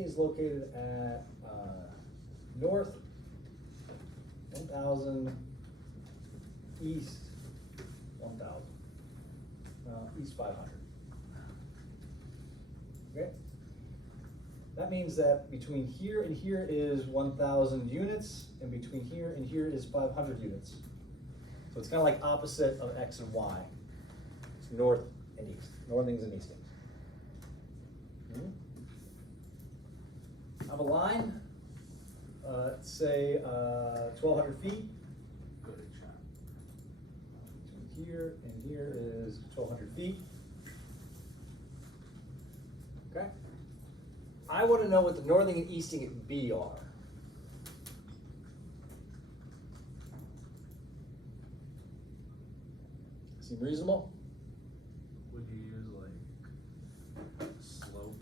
is located at north 1,000, east 1,000, east 500. Okay? That means that between here and here is 1,000 units, and between here and here is 500 units. So it's kind of like opposite of X and Y. It's north and east, northings and eastings. I have a line, say 1,200 feet. Good job. Between here and here is 1,200 feet. Okay. I want to know what the northing and easting at B are. Seem reasonable? Would you use like slope?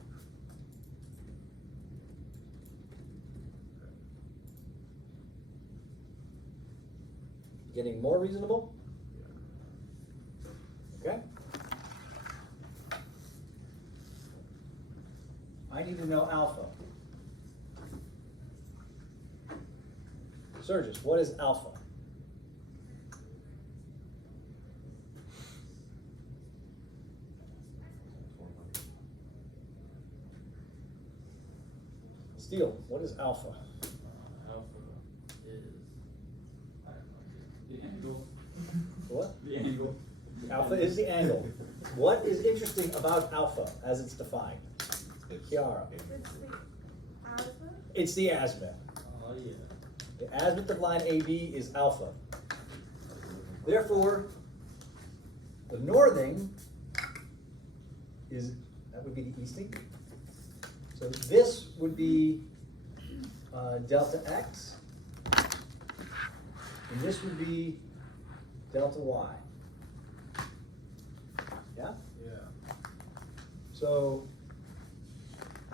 Getting more reasonable? Okay. I need to know alpha. Sergius, what is alpha? Steele, what is alpha? Alpha is, I don't know, the angle. What? The angle. Alpha is the angle. What is interesting about alpha as it's defined? Chiara. It's the azimuth? It's the azimuth. Oh, yeah. The azimuth of line AB is alpha. Therefore, the northing is, that would be the easting. So this would be delta X, and this would be delta Y. Yeah? Yeah. So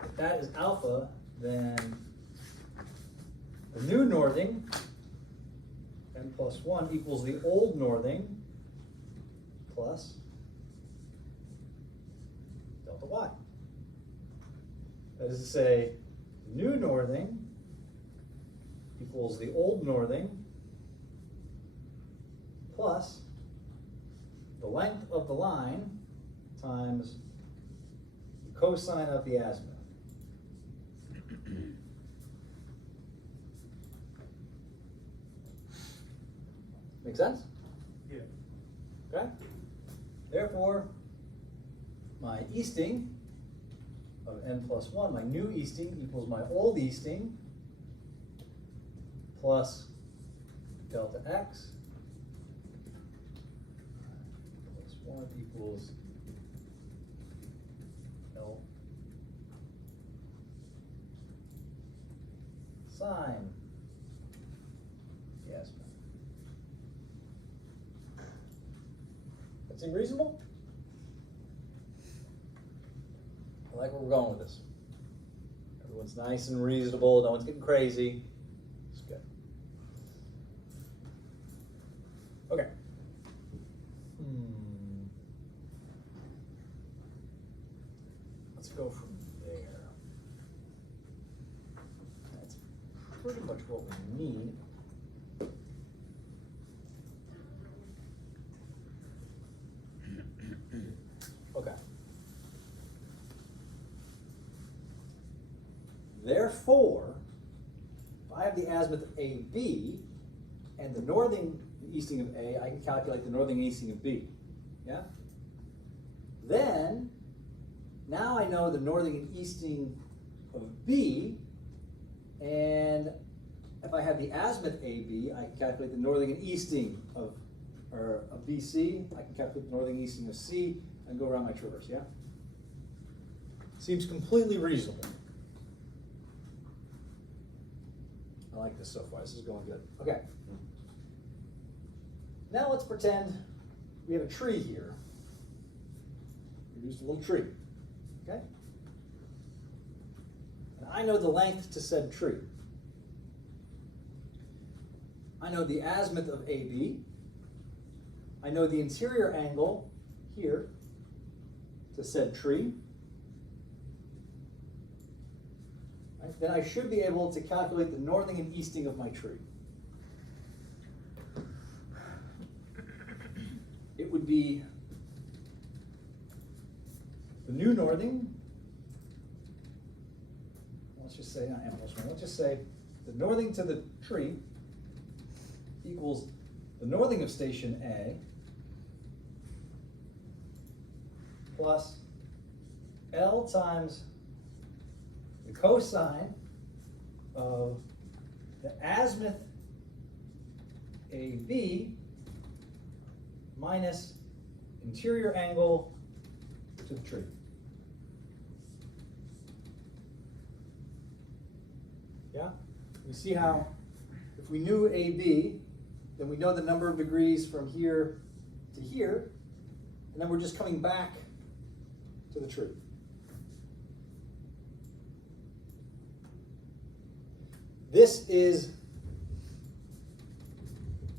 if that is alpha, then the new northing, n plus 1, equals the old northing plus delta Y. That is to say, new northing equals the old northing plus the length of the line times the cosine of the azimuth. Make sense? Yeah. Okay? Therefore, my easting of n plus 1, my new easting equals my old easting plus delta x plus 1 equals L sine the azimuth. That seem reasonable? I like where we're going with this. Everyone's nice and reasonable, no one's getting crazy. It's good. Okay. Let's go from there. That's pretty much what we need. Okay. Therefore, if I have the azimuth of AB and the northing easting of A, I can calculate the northing easting of B. Yeah? Then, now I know the northing and easting of B, and if I have the azimuth AB, I can calculate the northing and easting of BC. I can calculate the northing easting of C and go around my traverse, yeah? Seems completely reasonable. I like this so far. This is going good. Okay. Now let's pretend we have a tree here. Produced a little tree. Okay? And I know the length to said tree. I know the azimuth of AB. I know the interior angle here to said tree. right, then I should be able to calculate the northing and easting of my tree. It would be the new northing. Let's just say, not n plus 1, let's just say the northing to the tree equals the northing of station A plus L times the cosine of the azimuth AB minus interior angle to the tree. Yeah? You see how if we knew AB, then we know the number of degrees from here to here, and then we're just coming back to the tree. This is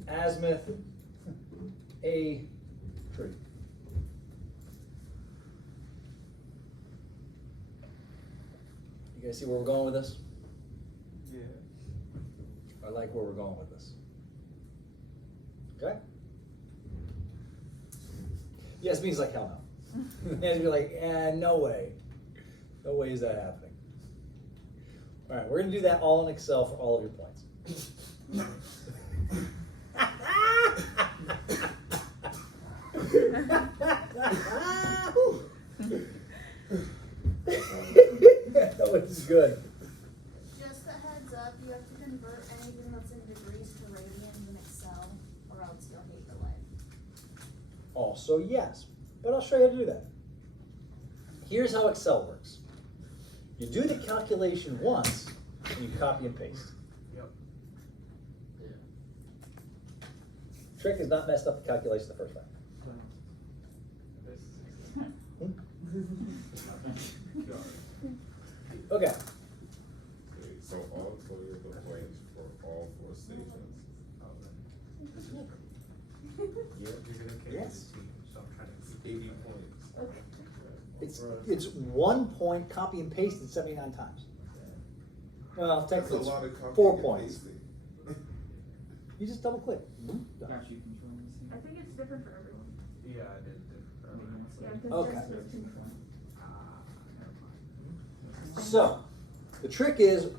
azimuth A tree. You guys see where we're going with this? Yeah. I like where we're going with this. Okay? Yes means like hell no. And be like, no way. No way is that happening. All right, we're gonna do that all in Excel for all of your points. That was good. Just a heads up, you have to convert anything that's in degrees to radians in Excel, or else you'll hate your life. Also, yes, but I'll show you how to do that. Here's how Excel works. You do the calculation once, and you copy and paste. Yep. Yeah. Trick is not messed up the calculation the first time. Okay. Okay, so all total the points for all 4 stations. You're gonna kick Yes. this team, so I'm trying to. 80 points. It's 1 point, copy and paste it 79 times. Well, That's a technically lot of it's copying 4 and points. pasting. You just double click. Done. Got you controlling this. I think it's different for everyone. Yeah, I did. Yeah, because Okay. Jess was controlling. Never mind. So, the trick is,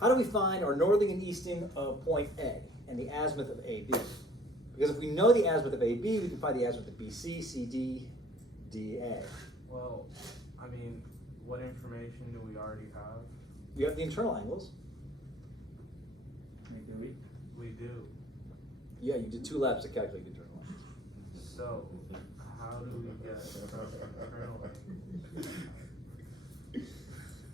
how do we find our northing and easting of point A and the azimuth of AB? Because if we know the azimuth of AB, we can find the azimuth of BC, CD, DA. Well, I mean, what information do we already have? We have the internal angles. We do. Yeah, you did 2 laps to calculate the internal angles. So, how do we get internal angles?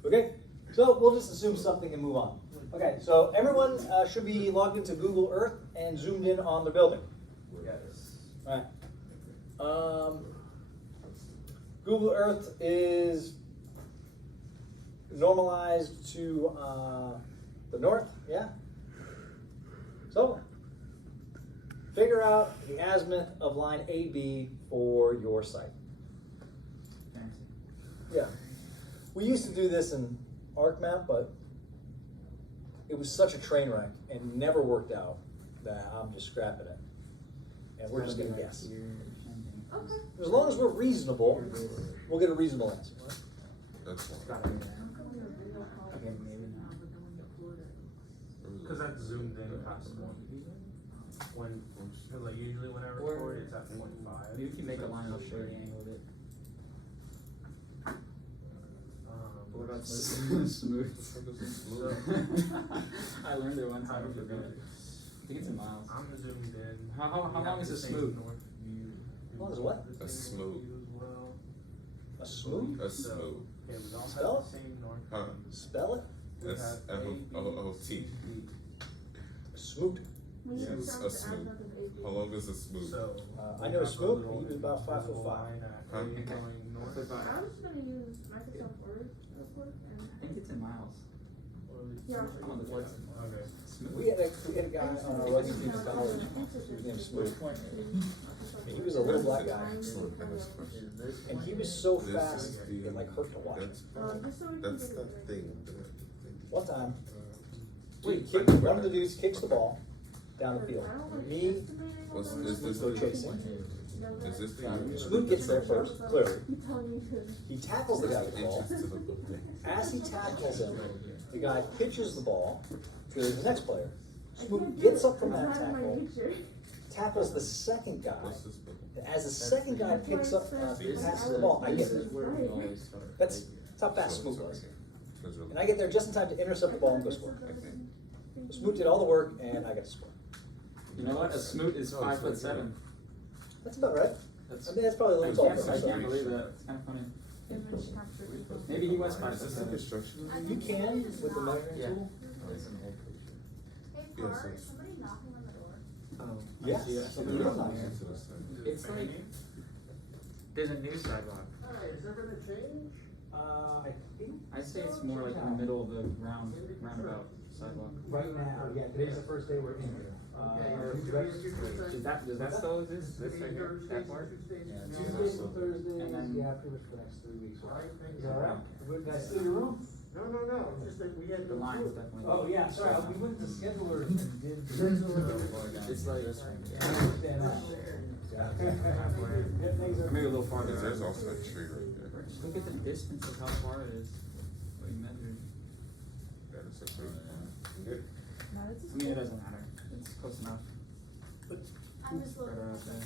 Okay, so we'll just assume something and move on. Okay, so everyone should be logged into Google Earth and zoomed in on the building. Yes. All right. Google Earth is normalized to the north, yeah? So, figure out the azimuth of line AB for your site. Fancy. Yeah. We used to do this in ArcMap, but it was such a train wreck and never worked out that I'm just scrapping it. And we're just gonna guess. Okay. As long as we're reasonable, we'll get a reasonable answer. That's fine. Gotta be there. Okay, maybe not. Because that's zoomed in past 1. When, cause like usually when I record, it's at 0.5. Maybe we can make a line, I'll show you the angle of it. What about smooth? Smooth. I learned it one time, I forgot. I think it's in miles. I'm zoomed in. How We have long is the it same smooth? north view. How long is what? The A same smooth. view as well. A smooth? That's So, smooth. yeah, we all Spell have it? the same north. Huh? Spell it? We That's have A, B, F-O-O-T. Smoot. We Yeah, need it's some a to smooth. add up of AB. How long is a smooth? So. I we know have Smoot, little he was about 5'5". invisible line at Huh? A going north. Flip out. I was just gonna use Microsoft Word real quick and. I think it's in miles. Yeah. I'm on the what's in miles. Okay. Smooth. We had a guy on our rugby team in college. His name was Smoot. He was a little black guy. And he was so This fast, is the- it like hurt to watch. That's, Just so we can that's get the it right. thing. One time, Wait, one of the dudes kicks the ball down the field. I don't like Me, estimating What's all this? those. go chasing. Is this the? Smoot gets there first, clearly. You tell me to. He tackles the guy with the ball. Inches to the building. As he tackles him, the guy pitches the ball to the next player. I can't Smoot do gets it. up from It's that not in my tackle, nature. tackles the second guy. What's this building? As the second guy picks up, passes the ball, I get there. That's how fast Smoot was. And I get there just in time to intercept the ball and go score. Smoot did all the work, and I got to score. You know what? A smoot is 5'7". That's about right. That's, I mean, that's probably a I little tall can't, for I me. can't believe that. It's kind of funny. Image capture. Maybe he was Is this the 5'7". construction? You can with the measuring Yeah. tool. Hey, Yes, Bart, sir. is somebody knocking on the door? Yes. Yeah. Somebody is on here. Into the side. It's like, there's a new sidewalk. I think I'd say it's more like in the middle of the roundabout sidewalk. right now, yeah, today's the first day we're in here. Does that still exist? This right here, that part? Tuesdays and Thursdays, And then- yeah, pretty much for the next 3 weeks. Is that all right? Did I steal your room? No, just that we had. The line is definitely. Oh, yeah, sorry, we went to schedulers and did. It's like, Maybe maybe a little farther. There's also a tree right there. Just look at the distance of how far it is. What you measured. That is a tree. Good. No, it's I just- mean, it doesn't matter. It's close enough. I'm just looking Right at out there. the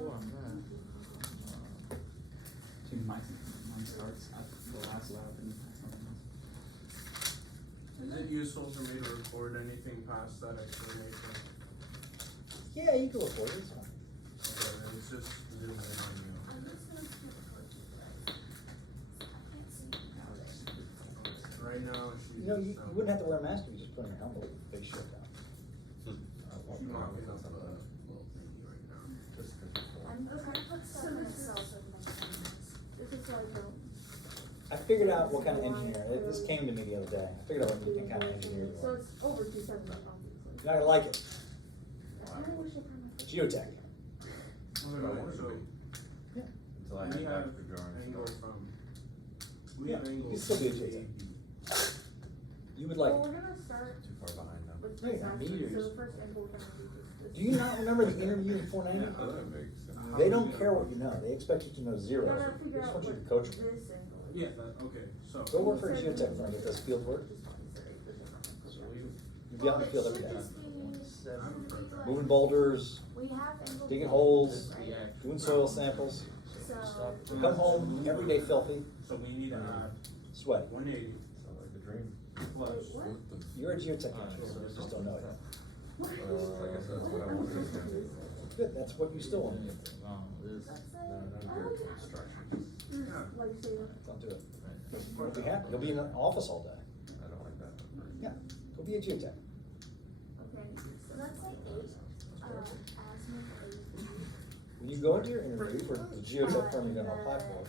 door. See, mine starts at the last lap and something else. Is it useful for me to record anything past that explanation? Yeah, you can record it, it's fine. Okay, then it's just zoom in on you. I'm just gonna skip a quick I can't see without it. Right now, she's. You know, you wouldn't have to wear a mask if you just put on your helmet with your face shield down. She's mocking up a little thingy right now. I'm trying to put stuff in Excel so it makes sense. This is like, I figured out what kind of engineer, this came to me the other day, I figured out what kind of engineer you so are. it's over 2 cents, obviously. You're not gonna like it, I really wish I found my. geotech. So, Until I we head back have to the drawing. angle from, we Yeah, have you angle. can still be a from geotech. AB. You would like Well, it. we're gonna start Too far behind now. with No, this you're not. actually, so Meters. the first angle we're gonna do is this. Do you not remember the interview in 490? Oh, that makes sense. They don't care what you know, they expect you to know We zero, gotta they figure just out want you what to coach this them. angle is. Yeah, that, okay, so. Go work for a geotech firm that does field work, you'd be out in the field every day. Moving boulders, We have angled digging blades, holes, right? doing soil samples, So, come home every day filthy, So we need to add sweaty. 180 Sounds like a dream. plus. Wait, what? You're a geotech engineer, you just don't know it yet. Like I said, that's what I wanted to do. Good, that's what you still want to do, That's No, it. I'm good with structures. Like, so, don't do it. You'll be happy, you'll be in an office all day. I don't like that. Yeah, go be a geotech. okay, so let's say 8, azimuth 8. When you go into your interview for the geotech firm you're gonna apply for, I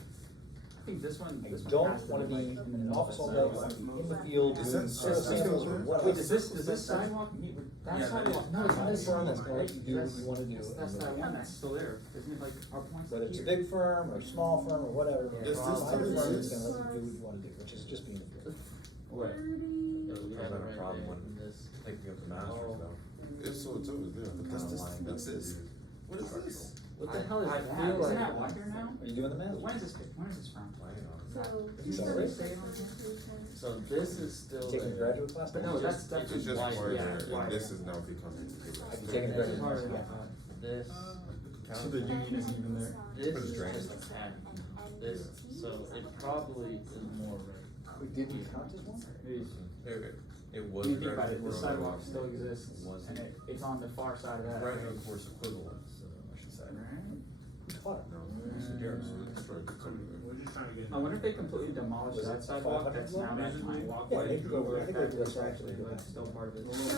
think this one you has don't to wanna be like in an office all day, you wanna be in the field Is doing that- soil is that samples still or there? whatever. Wait, does this sidewalk, that Yeah, that sidewalk? is. No, Find a firm that's gonna let you do what you wanna do. That's that one that's still there. Isn't it like our points? Whether it's a big firm or a small firm or whatever, Yeah. find a firm that's gonna let you do what you wanna do, which is just be in the field. What? I was having a problem when picking up the masters though. It's so it's over there, but that's this, that's this. What is this? What the hell is I that? feel Isn't like- that Wonder now? Are you doing the math? When is this from? Playing on it. So, Is that right? 276. So this is still Taking there. graduate class? But no, now? that's It's just white, part yeah, there, white. and this is now becoming. I can take a graduate class, yeah. This. So the union isn't even there. This But it's is drainage. just a cat. This, so it probably is more right. Wait, did you count as one? It was. You think about it, the graduate sidewalk road. still exists, Was- and it's on the far side of that. Graduate course equivalents, I should say. Who taught it? No, it's yours, it's right, it's over there. We're just trying to get. I wonder if they completely demolished Was that it sidewalk 500 that's now that's my Yeah, walkway. they could go, I think they did this actually. But it's still part of it. Little bit.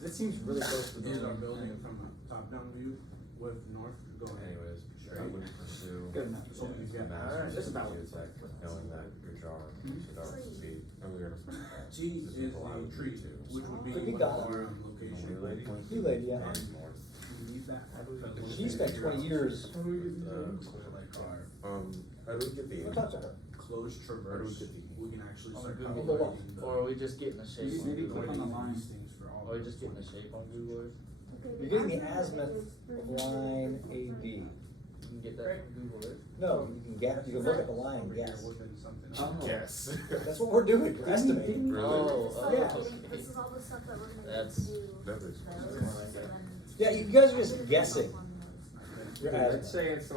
This seems really close to the Here's our building. building from a top-down view with north going. Anyways, right? wouldn't pursue. Good enough. So you get Masters That's in about- geotech, knowing that your jar should already be, and we are. G is the tree, which would be Could be one gone. of our location lady. You lady, yeah. We need that. She spent 20 years. Like our How do we get the? Go talk to her. closed traverse, we can actually start Google. calculating the. Or are we just getting the shape on Maybe Google click on the Earth? line. These things for all Are we of just getting the us. shape on Google Earth? You're getting the azimuth of line AB. You can get that from Google Earth? No, you can get, you can look at the line, Over here yes. within something. Oh. Yes. That's what we're doing, we're estimating. Really? Oh, So yeah. this is all the stuff that we're gonna That's- need to do. That is- those, That's what I so got. then- Yeah, you guys are just guessing. Your Let's azimuth. say it's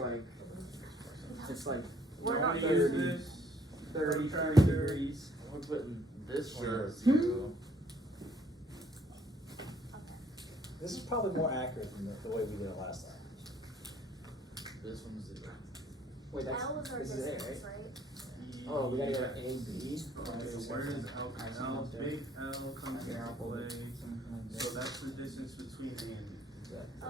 like We're not 30, this. 33 degrees. We're putting this one Sure. at 0. This is probably more accurate than the way we did it last time. This one's 0. Wait, that's, L is our this is it, distance, right? right? Oh, we gotta go to A, B. So where is L, L, big L comes into play, so that's the distance between A and B. Okay, I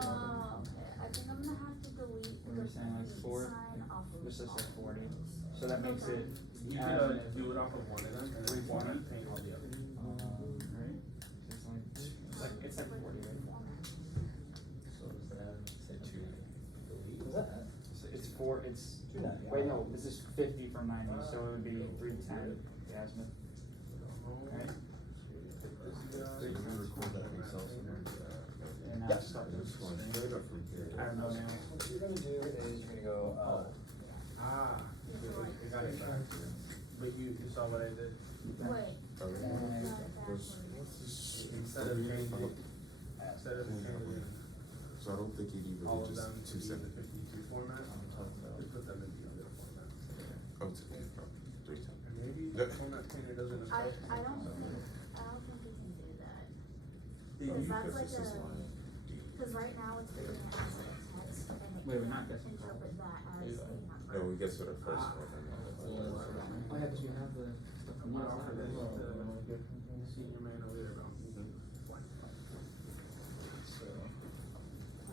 think I'm gonna have to delete We the were saying like 4, sign off of which is all like of 40. those. So that makes it, You Yeah, could, and do it off of one of them, and then format paint all the others. right? It's like 40, right? So is that, say 2. Is that? It's 4, it's, 290. wait, no, this is 50 from 90, so it would be 310, the azimuth. Right? They can record that in Excel somewhere. And now Yeah. it's starting. This one, straight up from here. I don't know now. What you're gonna do is you're gonna go, Ah, I got it back. But you saw what I did? Wait, Instead of changing, So I don't think you'd even all of just them to two be the separate. 52 format, we put them in the other format. Oh, it's okay, no, 310. And maybe Yeah. the format painter doesn't I affect. don't think we can do that. Did Cause you- that's like Because this is a, line D. cause right now it's reading it as a text and it Wait, we're can't not guessing. interpret that as a number. No, we get to the first Ah. one. Oh yeah, because we have the stuff from Well, last and then time. the senior man over there about. So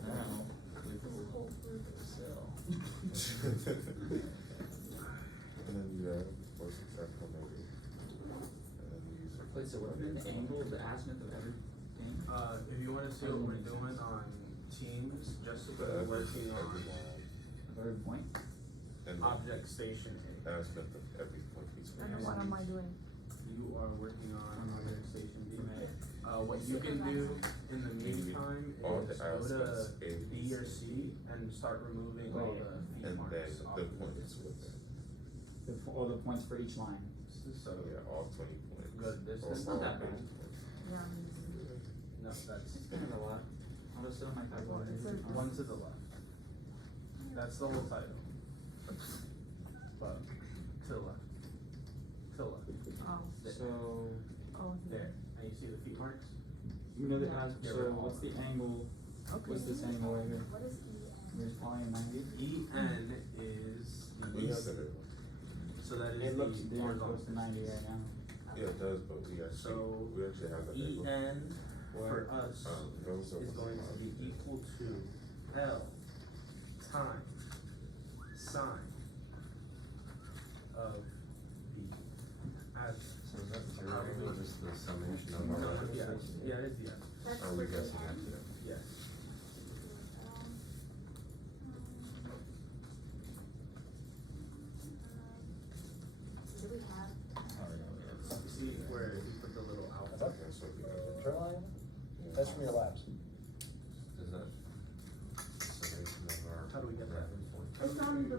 now we This go whole group is Excel. And then you force example maybe. And then you use. Wait, so what would be the angle, the azimuth of everything? If you wanna see what we're doing on Teams, just we're working on Of every point? And object station A. aspect of every point between. And then what am I doing? You are working on object station B. What you can do in the meantime All is the go aspects to A, B or C and start removing all the feet And marks then off the of points with it. All the points for each line. So, Yeah, all 20 points. Good, this Or is all not that 20 bad. points. Yeah. no, that's It's kind of a lot. I'll just sit on my calculator. one to the left. That's the whole title. But, to the left. To the left. Oh, So, oh, There, and you see the feet marks? you know the Yeah. azimuth, so what's the angle, what's this angle right here? What is E There's probably a 90. EN is We the, said it. so that is It looks the very horizontal close to 90 right now. Yeah, it does, but we So, actually have that. EN for us Goes over is going to be equal to L times sine of B as. So is that zero or just the summation of No, our? yeah, yeah, it's yes, That's Are we for guessing EN? at that? yes. Do we have? You see where you put the little alpha? Okay, so we have. Turn line? That's from your labs. Is that summation of our? How do we get that? It's on the.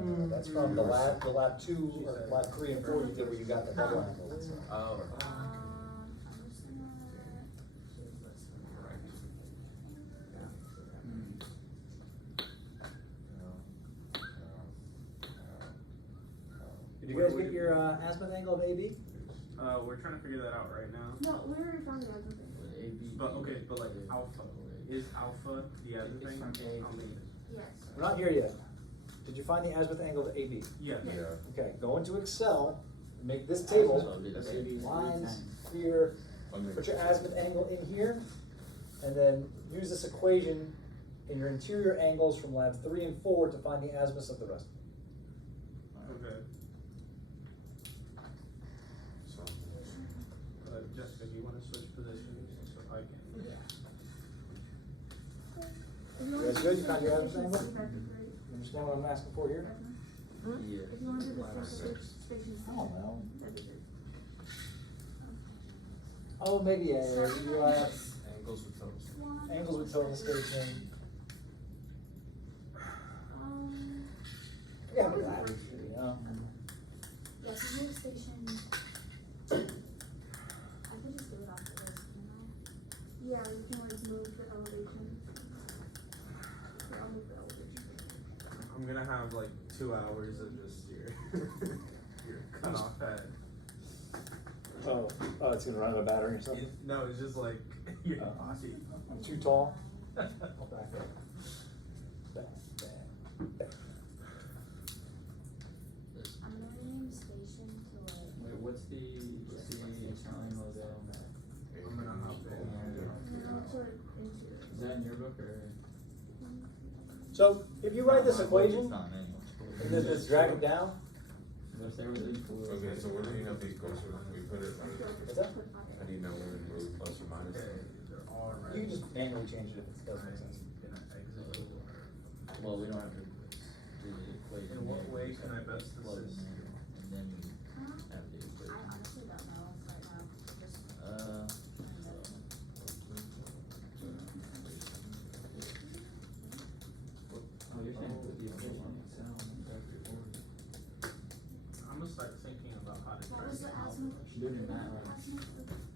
No, that's from the lab 2, or lab 3 and 4 you did where you got the double angle. Oh. I'm just gonna choose this for now. Did you guys get your azimuth angle of AB? We're trying to figure that out right now. No, we already found the other thing. But, okay, but like alpha, is alpha the other It's thing? from A. Tell me. Yes. We're not here yet. Did you find the azimuth angle of AB? Yeah. Yeah. Okay, go into Excel, make this table, So it'd be the okay, same. lines here, put your azimuth angle in here, and then use this equation in your interior angles from labs 3 and 4 to find the azimuths of the rest. Okay. So, Jessica, do you wanna switch positions so I can? If you That's want to good, do you found your the average angle? that'd be great. You understand what I'm asking for here? Yeah. If you want to do the Minus station, six. station, I don't know. that'd be great. Oh, maybe you have Angles with totals. angles with total station. Yeah, but that, you know. Yeah, so your station, I could just do it off the list, you Yeah, you can like move the elevation. Or I'll move the elevation. I'm gonna have like 2 hours of just your cut off head. Oh, it's gonna run out of battery or something? No, it's just like your Oh. body. I'm too tall. I'll back up. Back. I'm gonna name station to like. Wait, what's the Italian logo on that? I'm gonna hop in. No, it's like into. Is that in your book or? So, if you write this equation, It's not an angle. and then just drag it down, What's everything for? okay, so where do you know these goes from? We put it like, what's that? how do you know when to move plus or minus? Okay, they're all right. You can just manually change it if it doesn't make sense. Gonna exit. Well, we don't have to do the equation. In what there, way we just can I have to best plug in assist? there, and then we have the I equation. honestly don't know right now, just. Oh, you're saying put the equation in Excel and then back and forth. I'm gonna start thinking about how to. What was the create azimuth? Do it in that way.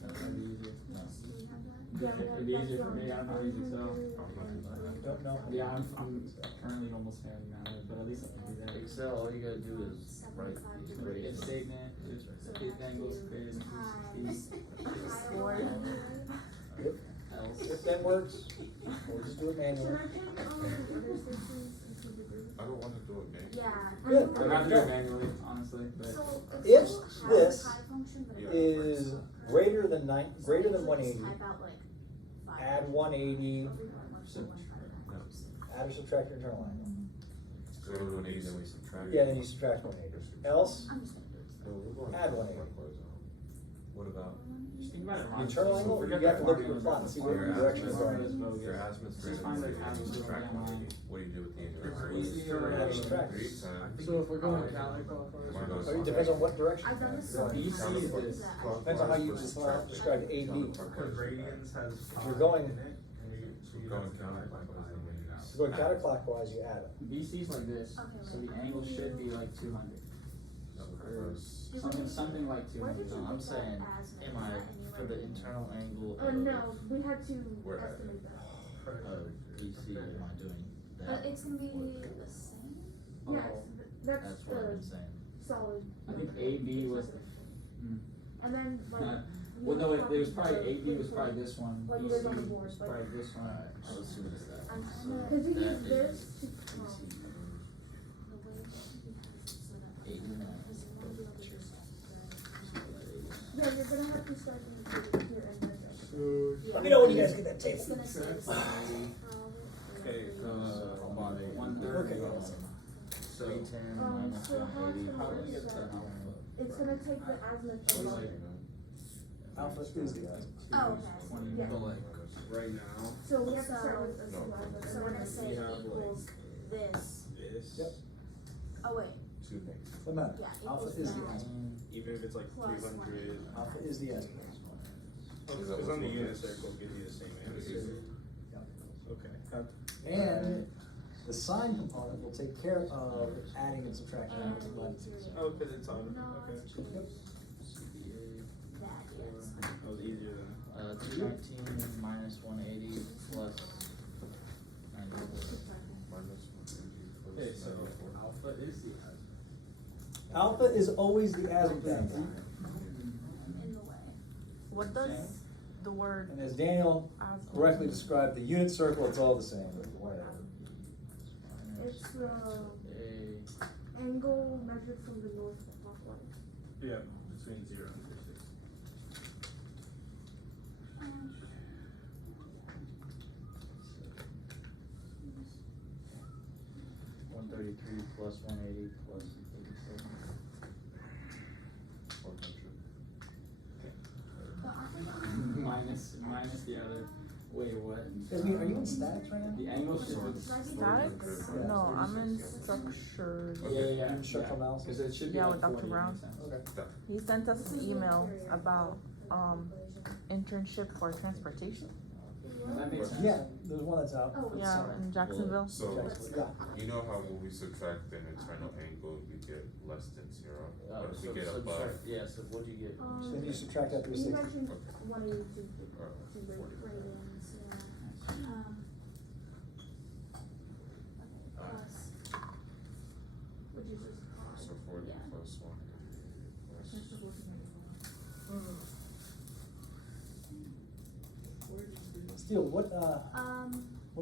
That might be easier. No. Do we have that? Yeah, we It'd be easier for me, I'm not using Excel. Don't know. Yeah, I'm currently almost having that, but at least I can do that. Excel, all you gotta do is write the If equation. statement, if angles created in 360. If that works, we'll just do it Should manually. I take all of the other stations into degrees? I don't wanna do it, man. Yeah. Good. I'd rather do it manually, honestly, but. So If still has this high function, but it is works. greater than So greater I than usually 180, just type out like 5. add 180, But we don't much So- more than that. add or subtract your internal angle. So we're doing these and we subtract. Yeah, then you subtract 180. Else, I'm just gonna do it. No, we're going. Add 180. What about? Just think about it. the internal angle, you have to look at your plot and see what Your direction it's azimuth, going. your azimuth Just greater find than like how 180, to subtract down line. 180. What do you do with the It's inverse? easier. How do you subtract? 3 times. So if we're going counterclockwise. It depends on what direction. I've done this so you're many going. times. BC is this. Depends on how you describe AB. Because radians has. If you're going- in it, and so you Going have to divide counterclockwise, by then we pi. If you go counterclockwise, you add it. BC's like this, Okay, so wait. the angle should be like 200. Or something like Where did 200. you No, I'm get that saying, azimuth? am Is I, that anywhere? for the internal angle No, we had to Where at? estimate that. of BC, am I doing But that? it's gonna be the same? Yes, that's That's what I've been the saying. solid. I think AB was the. And then like. Well, no, it was probably AB was probably this one. Like BC live on the board, was but- probably this one. Alright, so let's see what is that. I'm So trying to- Cause you that use this is to, The way that so that. 89. Because you wanna be able to just yeah, you're gonna have to start from here and then. Let me know when you guys get that It's table. gonna stay the same. Okay, About a 130. Okay. So. 310 Um, minus so how it's 180. gonna How do work we is get to that alpha? it's gonna take the azimuth of like, Alpha is the azimuth. Oh, okay. yeah. But like, right now, So we have to So- start with a No. two azimuth. So we're gonna say We have, like- equals this. this. Yep. Oh, wait, Two things. Doesn't matter. yeah, Alpha equals is the that. azimuth. Even if it's like Plus 300. Alpha is the azimuth. Because on the unit circle gives you the same answer. Okay. And the sign component will take care of adding and subtracting. And out to the left. interior. Oh, because it's on. No, Okay. it's Yep. CBA. That, yes. That was easier than. 219 minus 180 plus 90. Minus 180 plus Okay, so 94. alpha is the Alpha is always the azimuth angle. In the way. What does the word And as Daniel as correctly described, the unit circle, it's all the same, whatever. It's the A angle measured from the north clockwise. Yeah, between 0 and 360. plus 180 plus 87. 100. But I think minus the other. Wait, what? Jasmine, are you in statics right now? The angle should be. Statics? Yeah. No, I'm in structure. Yeah. Structural analysis? Because it should be Yeah, like with Dr. 40, Brown. makes sense. Okay. He sent us an email about internship for transportation. That makes sense. Yeah, there's one that's out. Oh, Yeah, in Jacksonville. So, Yeah. you know how when we subtract an internal angle, we get less than 0? But if we get above, subtract, yeah, so what'd you get? Then you subtract that You 360. mentioned 182 uh, ratings, yeah. Plus, which is just cost. so 40 Yeah. plus 1. Steele, what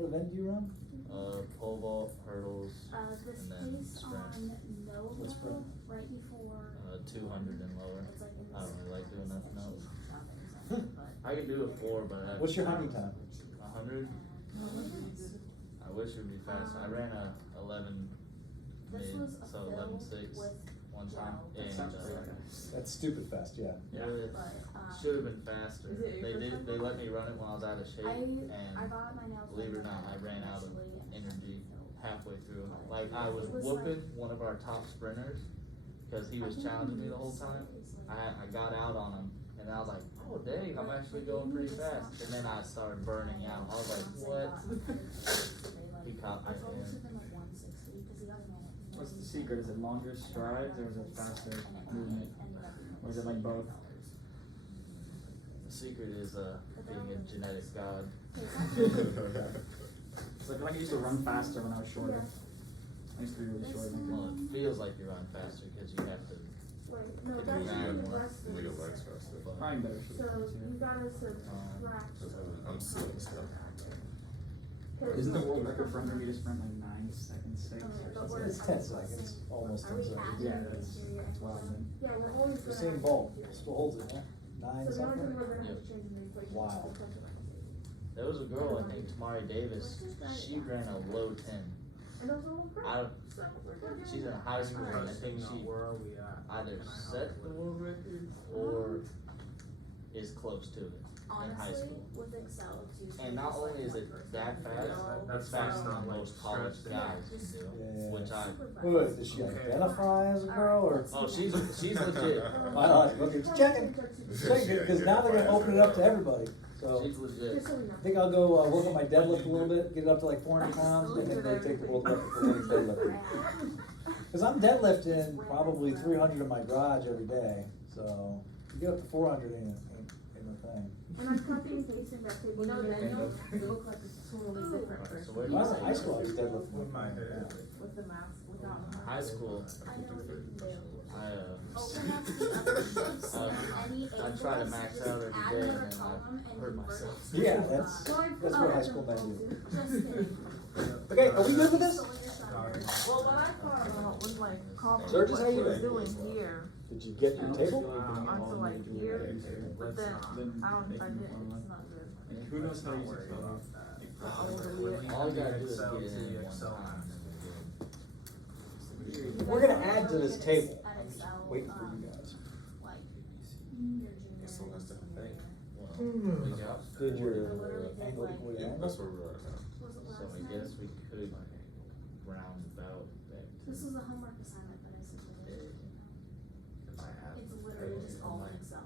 event do you run? Pole vault, hurdles, This and then place sprint. on Nova, What's sprint? right before, 200 and lower. it's like in I don't really like doing nothing else. nothing, but. I could do a 4, but I. What's your hunting time? 100? I wish it would be faster. I ran a 11 This mid, was a so fill 11.6 with one time. gel. And, Sounds pretty That's stupid fast, yeah. But, should have been faster. Is it your They first did, time? they let me run it when I was out of shape, I and got my nails. believe it or done not, I ran out of initially, and energy so- halfway through. Like, I was It was whooping like- one of our top sprinters, cause he was I think challenging me the whole it's time. like- I got out on him, and I was like, oh dang, I'm actually going pretty fast. And then I started burning out. I was like, what? He caught I me. told him man. to them like 160 because the other man. What's the secret? Is it longer strides or is it faster movement? Or is it like both? The secret is being a genetic god. It's like I used to run faster when I was shorter. I used to be really short. Well, it feels like you're on faster because you have to. Wait, no, It that's moves the more. rest Move your of legs faster. Probably better So short. you gotta subtract. I'm seeing stuff. Isn't the world record for 100 meter sprint like 9 seconds 6 or But something? we're- It's 10 seconds, almost 10 seconds. Yeah, that's wild. Then. Yeah, we're always The gonna. same ball, still holds it, huh? 9 So the only thing something? we're gonna have Yep. to change in the equation is Wow. the pressure vector. There was a girl, I think Tamari Davis. She ran a low 10. And those are all great. I don't. So we're good. She's in high school, and I think she Where are we at? either set the world record or is close to it in high Honestly, school. with Excel, it's usually. And not just only like is one it person. that fast, That's it's faster not than like most college stretched. guys can do, Yeah. which I. Super fast. Wait, does she identify as a girl or? Oh, she's legit. Okay, just checking, cause now they're gonna open it up to everybody, so. She's legit. Just so we know. I think I'll go, work on my deadlift a little bit, get it up to like 400 pounds, and then go take the world record for women's deadlift. Cause I'm deadlifting probably 300 in my garage every day, so you get up to 400 ain't a thing. And I'm copying and pasting that table. You know, here. Daniel, you look like a totally different So person. where do When I you was in high school, I was say? deadlifting. With my head. With the mask, without the mask. High school, I know what you can do. I Open up the other sheets and any I try to angles, max just out every add day, another and then column I and hurt convert myself. it to, Yeah, that's oh, what high that's school men do. Just kidding. Okay, are we good with this? So when you're done, Well, what I thought about was like copying Surges, what how you he was doing? doing here Did you get your table? onto like here, but then I didn't, it's not good. Who knows how to use Excel? All you gotta do is get it in one Excel. time. and then We're gonna add to this table. at I'm just Excel, waiting for you guys. like, your junior. So that's the thing. you're good. Well, good job. Did your Literally did, angle like- equal your Yeah, angle? that's where we're at now. Was it So last I night? guess we could round about back to. This was a homework assignment that I submitted. It's literally just all in Excel.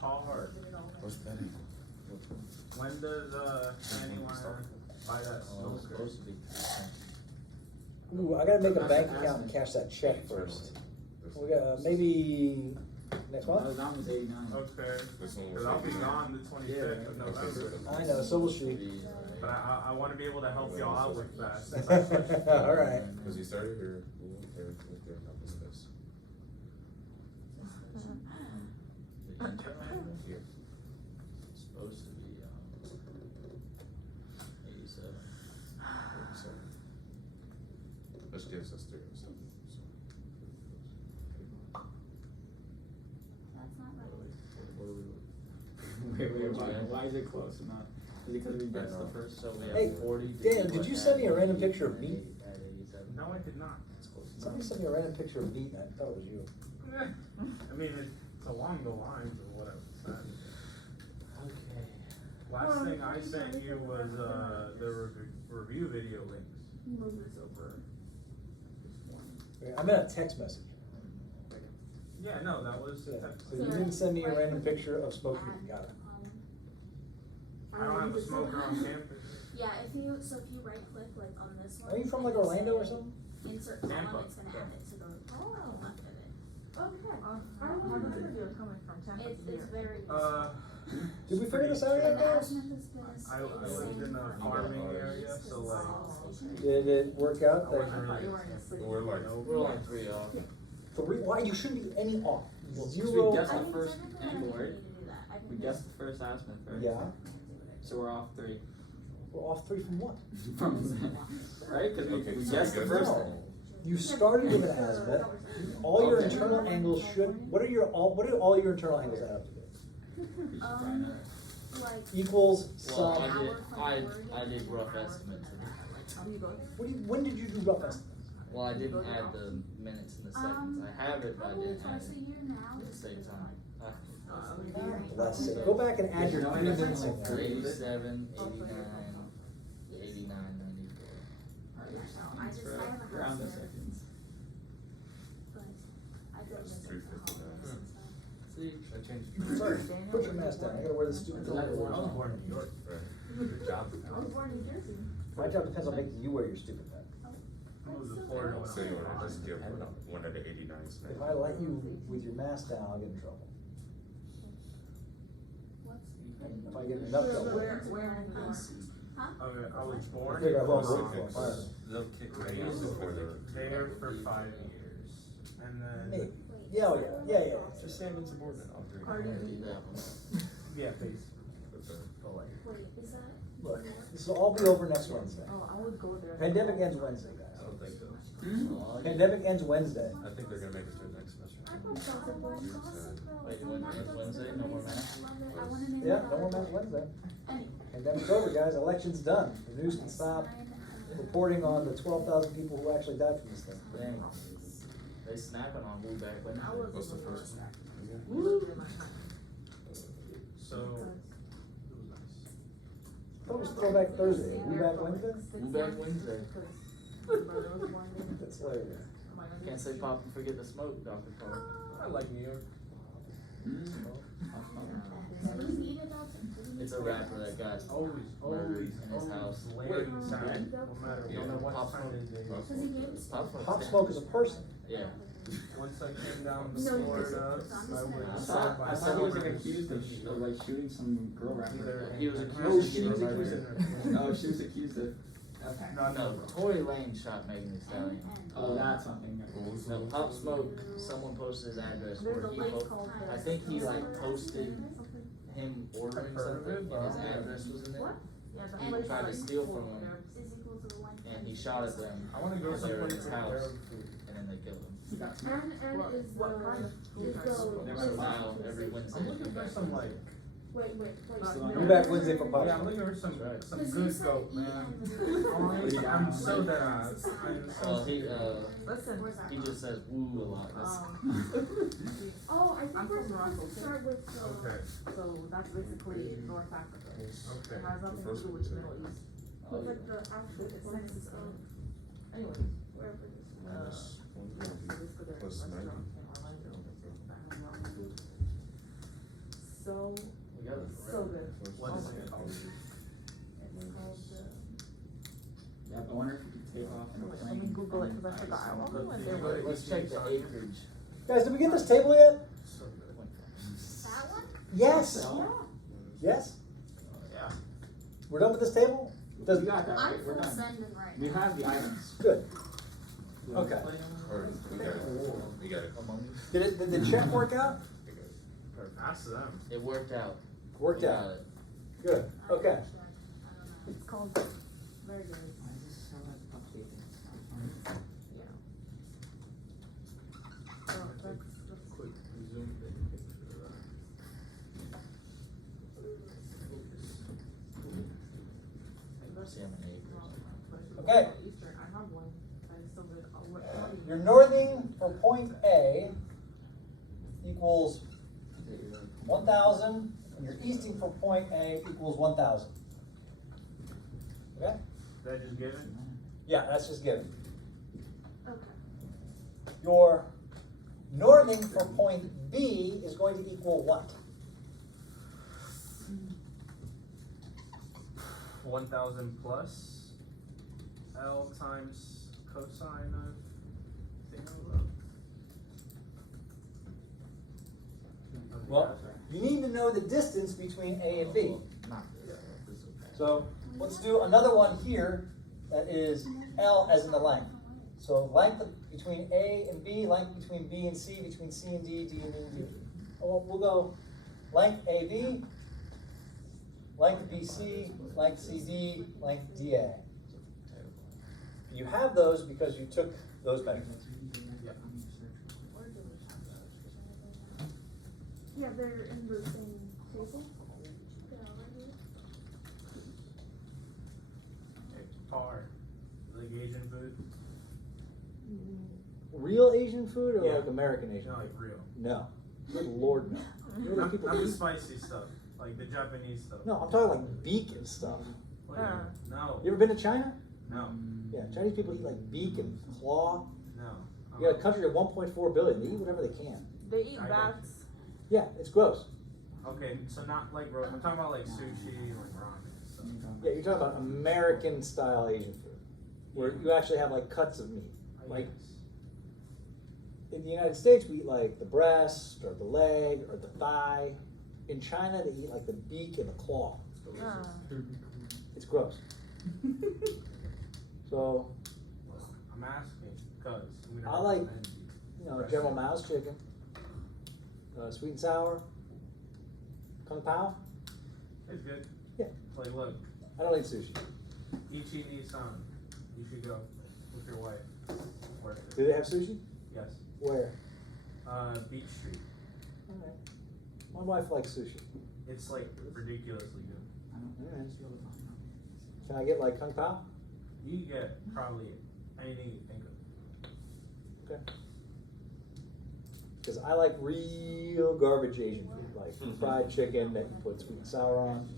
Hard. Did it all in What's Excel. Benny? When does, Annie wanna buy that Oh, it's smoker? supposed to be. Ooh, I gotta make a bank account and cash that check first. We got, maybe next month? That was 89. Okay, This one was cause I'll be 89. gone the 25th of November. I know, so will she. But I wanna be able to help y'all out with that. since I switched. Alright. Cause he started here, we went there, help us this. Here. Supposed to be, 87. So, which gives us 37. So, That's not right. Wait, why is it close and not? Is it because we guessed the first? So we Hey, have 40. Dan, did you send me a random picture of me? At 87. No, I did not. Somebody sent me a random picture of meat, and I thought it was you. I mean, it's along the lines of what I was saying. Okay. Last thing I sent you was, the review video links. Move this over. I meant a text message. Yeah, no, that was the Yeah. text. So you didn't send me a random picture of smoked meat, got it. I don't have a smoker on campus. Yeah, if you right click like on this one. Are you from like Orlando or something? Insert Tampa. column, it's gonna add it to the left of it. Okay. How does it feel coming from Tampa It's to here? very. Did we figure this out yet, guys? I lived in a farming area, so like, Did it work out? I That wasn't really. We're like, We're like 3 off. three? Why? You shouldn't be any off. Well, Zero. we guessed I the mean, first technically, I angle, didn't right? need to do that. I We didn't guessed just- the first aspect, right? Yeah. So we're off 3. We're off 3 from what? Right? Cause okay, we so guessed the guess first no. thing. You started with an azimuth. All your Okay. internal angles should. What do all your internal angles add up to be? Like. Equals Well, sum. I did rough estimates. When did you do rough estimates? Well, I didn't add the minutes and the seconds. I have it, but I Probably didn't add twice a it year now. at the same time. Bless it. Go back and add your 3 minutes in there. 87, 89, 89, 94. I just haven't Around the had it. seconds. But I did That's this in 359. college and stuff. See, I changed. Sorry, put your mask down. I gotta wear this stupid. I was born in New York. right. Good job. I was born in New Jersey. My job depends on making you wear your stupid hat. I moved to Florida when I So you was wanna just give one of the 89s If now? I let you with your mask down, I'll get in trouble. If I get enough trouble. Where Okay, I was born Figure out what I'm in looking for. Fire. raised there for 5 years, and Hey, then, yeah, oh yeah, yeah. Just say I'm insubordinate, I'll agree. I did that one. yeah, please. Wait, is that? Look, this will all be over next Wednesday. Oh, I would go there. Pandemic ends Wednesday, guys. I don't think so. Well, Pandemic ends Wednesday. I think they're gonna make it through next semester. I thought that was awesome, though. Wait, when it's Wednesday, no more math? I love it. I wanna name Yeah, it no more after- mass Wednesday. Anyway. Pandemic's over, guys. Election's done. The news can stop reporting on the 12,000 people who actually died from this thing. Dang. They snapping on Woo back when. What's the first one? So, it was nice. I thought it was Throwback Thursday. We back Wednesday? Woo back Wednesday. That's hilarious. Can't say pop and forget the smoke, Dr. Paul. I like New York. It's a rapper that got Always, murdered always, in his house. blaring sound, no matter Yeah. what Pop time of day. Cause he gave us. Pop Smoke's Pop down. Smoke is a person. Yeah. Once I came down to No, Florida, I I thought he was like accused of like shooting some girl rapper. He was Oh, accused she of was getting accused murdered. of. Oh, she was accused of. Okay. No, Tory Lane shot Megan Thee Stallion. Oh, that's something. No, Pop Smoke, someone posted his address There's where a he lake called. I think he like posted him ordering something and his address was in it. And Tried to steal from him is equal to the one. and he shot at them I wanna go when they were in someplace his with house Arab food. and then they killed him. And is What kind of So now every Wednesday. I'm looking for some like, Wait. We back Wednesday for Pop yeah, I'm Smoke. looking for some Right. good goat, man. Honestly, I'm so dead ass. I'm so Well, he Listen, he just says woo a lot. That's, Oh, I think I'm we're from supposed to Morocco. start with, Okay, so that's basically North Africa. It okay. has nothing to do with the Middle East. with like the actual It's points of Anyway, wherever this is. Minus plus plus 90. So, we got it. so good. What Oh is my it God. called? It's called Yeah, I wonder if you could take off and Let me Google it, cause I forgot. I wonder when they were. Let's check the acreage. Guys, did we get this table yet? So good. that one? Yes. Yes. Yeah. We're done with this table? Does, We got that, I'm right? We're full done. sending right We now. have the items. good. Okay. Or, we got it. We got it. Among us. Did the check work out? We got it. Ask them. It worked out. Worked We out. got it. Good. Okay. I don't know. It's called, very good. Why is this so like updated? Yeah. So that's, Quick zoom thing. Picture of Let's see how many acres. Okay. Eastern, I have one, I still did, Your northern for point A equals 1,000, and your easting for point A equals 1,000. Okay? Is that just given? Yeah, that's just given. Okay. Your northing for point B is going to equal what? 1,000 plus L times cosine of thing of Well, you need to know the distance between A and B. So let's do another one here that is L as in the length. So length between A and B, length between B and C, between C and D, D and E and D. We'll go length AB, length BC, length CD, length DA. You have those because you took those measurements. Yeah, they're in the same table. par, like Asian food. Real Asian food or Yeah. like American Asian? No, like real. No. Good Lord, no. You know Not, people not the eat- spicy stuff, like the Japanese stuff. No, I'm talking like beak and stuff. What do you mean? No. You ever been to China? No. Yeah, Chinese people eat like beak and claw. No. You got a country of 1.4 billion. They eat whatever they can. They eat I bats. Yeah, it's gross. Okay, so not like I'm talking about like sushi, like ramen and stuff. Yeah, you're talking about American style Asian food, where you actually have like cuts of meat. I Like guess. in the United States, we eat like the breast or the leg or the thigh. In China, they eat like the beak and the claw. It's gross. So, I'm asking because I like, you know, General Mao's chicken, sweet and sour, kung pao. It's good. Yeah. Like, look, I don't eat sushi. Ichi Nissan. You should go with your wife. Worth it. Do they have sushi? Yes. Where? Beach Street. All right. My wife likes sushi. It's like ridiculously good. All right. Can I get like kung pao? You can get probably anything you think of. Okay. Because I like real garbage Asian food, like fried chicken that you put sweet and sour on.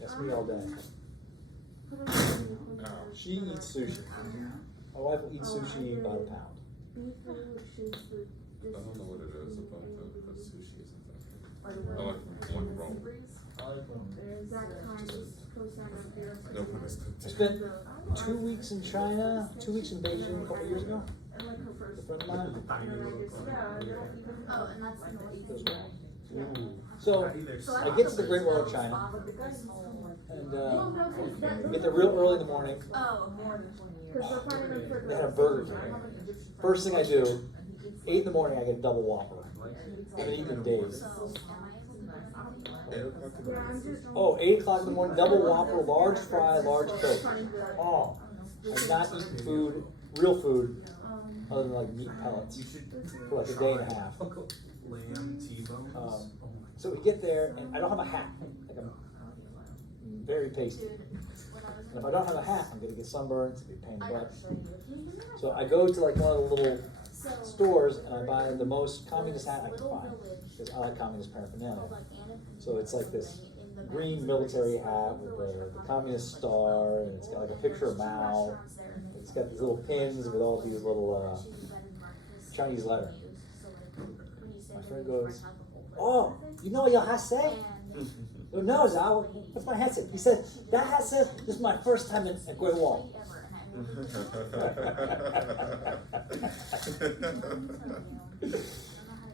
That's me all day. She eats sushi. My wife will eat sushi by the pound. I don't know what it is about the sushi isn't that good. I like one wrong. I like them. No one is cooked. I spent 2 weeks in China, 2 weeks in Beijing a couple years ago. A friend of mine. Tiny little Oh, and that's It was the wrong. So I get to the Great Wall of China, and get there real early in the morning. Oh, They had a Burger King. First thing I do, 8 in the morning, I get a double Whopper. I haven't eaten in days. Oh, 8 o'clock in the morning, double Whopper, large fry, large Coke. Oh, I've not eaten food, real food, other than like meat pellets You should for like a day and a half. lamb T-bones. So we get there, and I don't have a hat. Like I'm very pasty. And if I don't have a hat, I'm gonna get sunburned. It's gonna be a pain in the butt. So I go to like one of the little stores and I buy the most communist hat I can find because I like communist paraphernalia. So it's like this green military hat with the communist star, and it's got like a picture of Mao. It's got these little pins with all these little Chinese letter. My friend goes, "Oh, you know what your hat say?" No, Zhao, what's my hat say? He said, "That hat says this is my first time at Great Wall."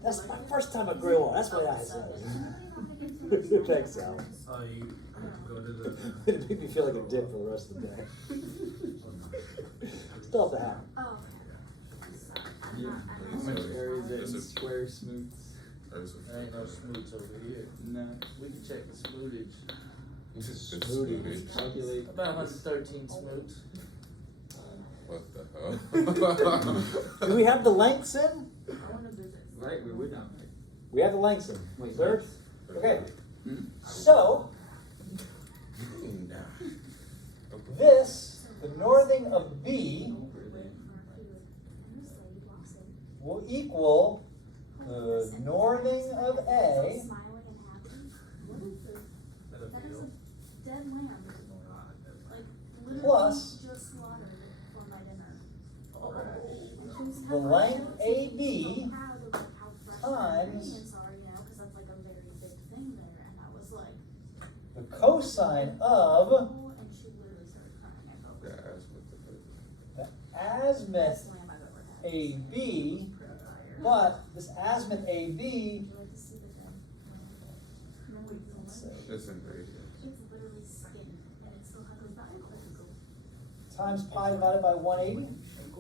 That's my first time at Great Wall. That's what that says. Thanks, Al. You go to the. It made me feel like a dick for the rest of the day. Still have the hat. Oh. How much area is it in square smooths? There ain't no smoots over here. No. We can check the smootage. Smoothie. Calculate. About 113 smoots. What the hell? Do we have the lengths in? Right, we would not. We have the lengths in. Wait, Third? Okay. Hmm? So, this, the northing of B, will equal the northing of A Smiling and happy. What is this? That a That is field? a dead lamb. Like literally Plus just slaughtered for my dinner. And she was the kinda length like, she was AB so proud of, like, how fresh the times ingredients are, you know, 'cause that's like a very big thing there. And I was like, the cosine of oh, and she literally started crying. I felt Yeah, like as with the. the the azimuth best lamb I've ever had. AB, Pretty fire. but this azimuth AB, Would you like to see the dead? No, let's see, It's in gradient. it's literally skin, and it still has a value. times pi divided by 180. I don't know.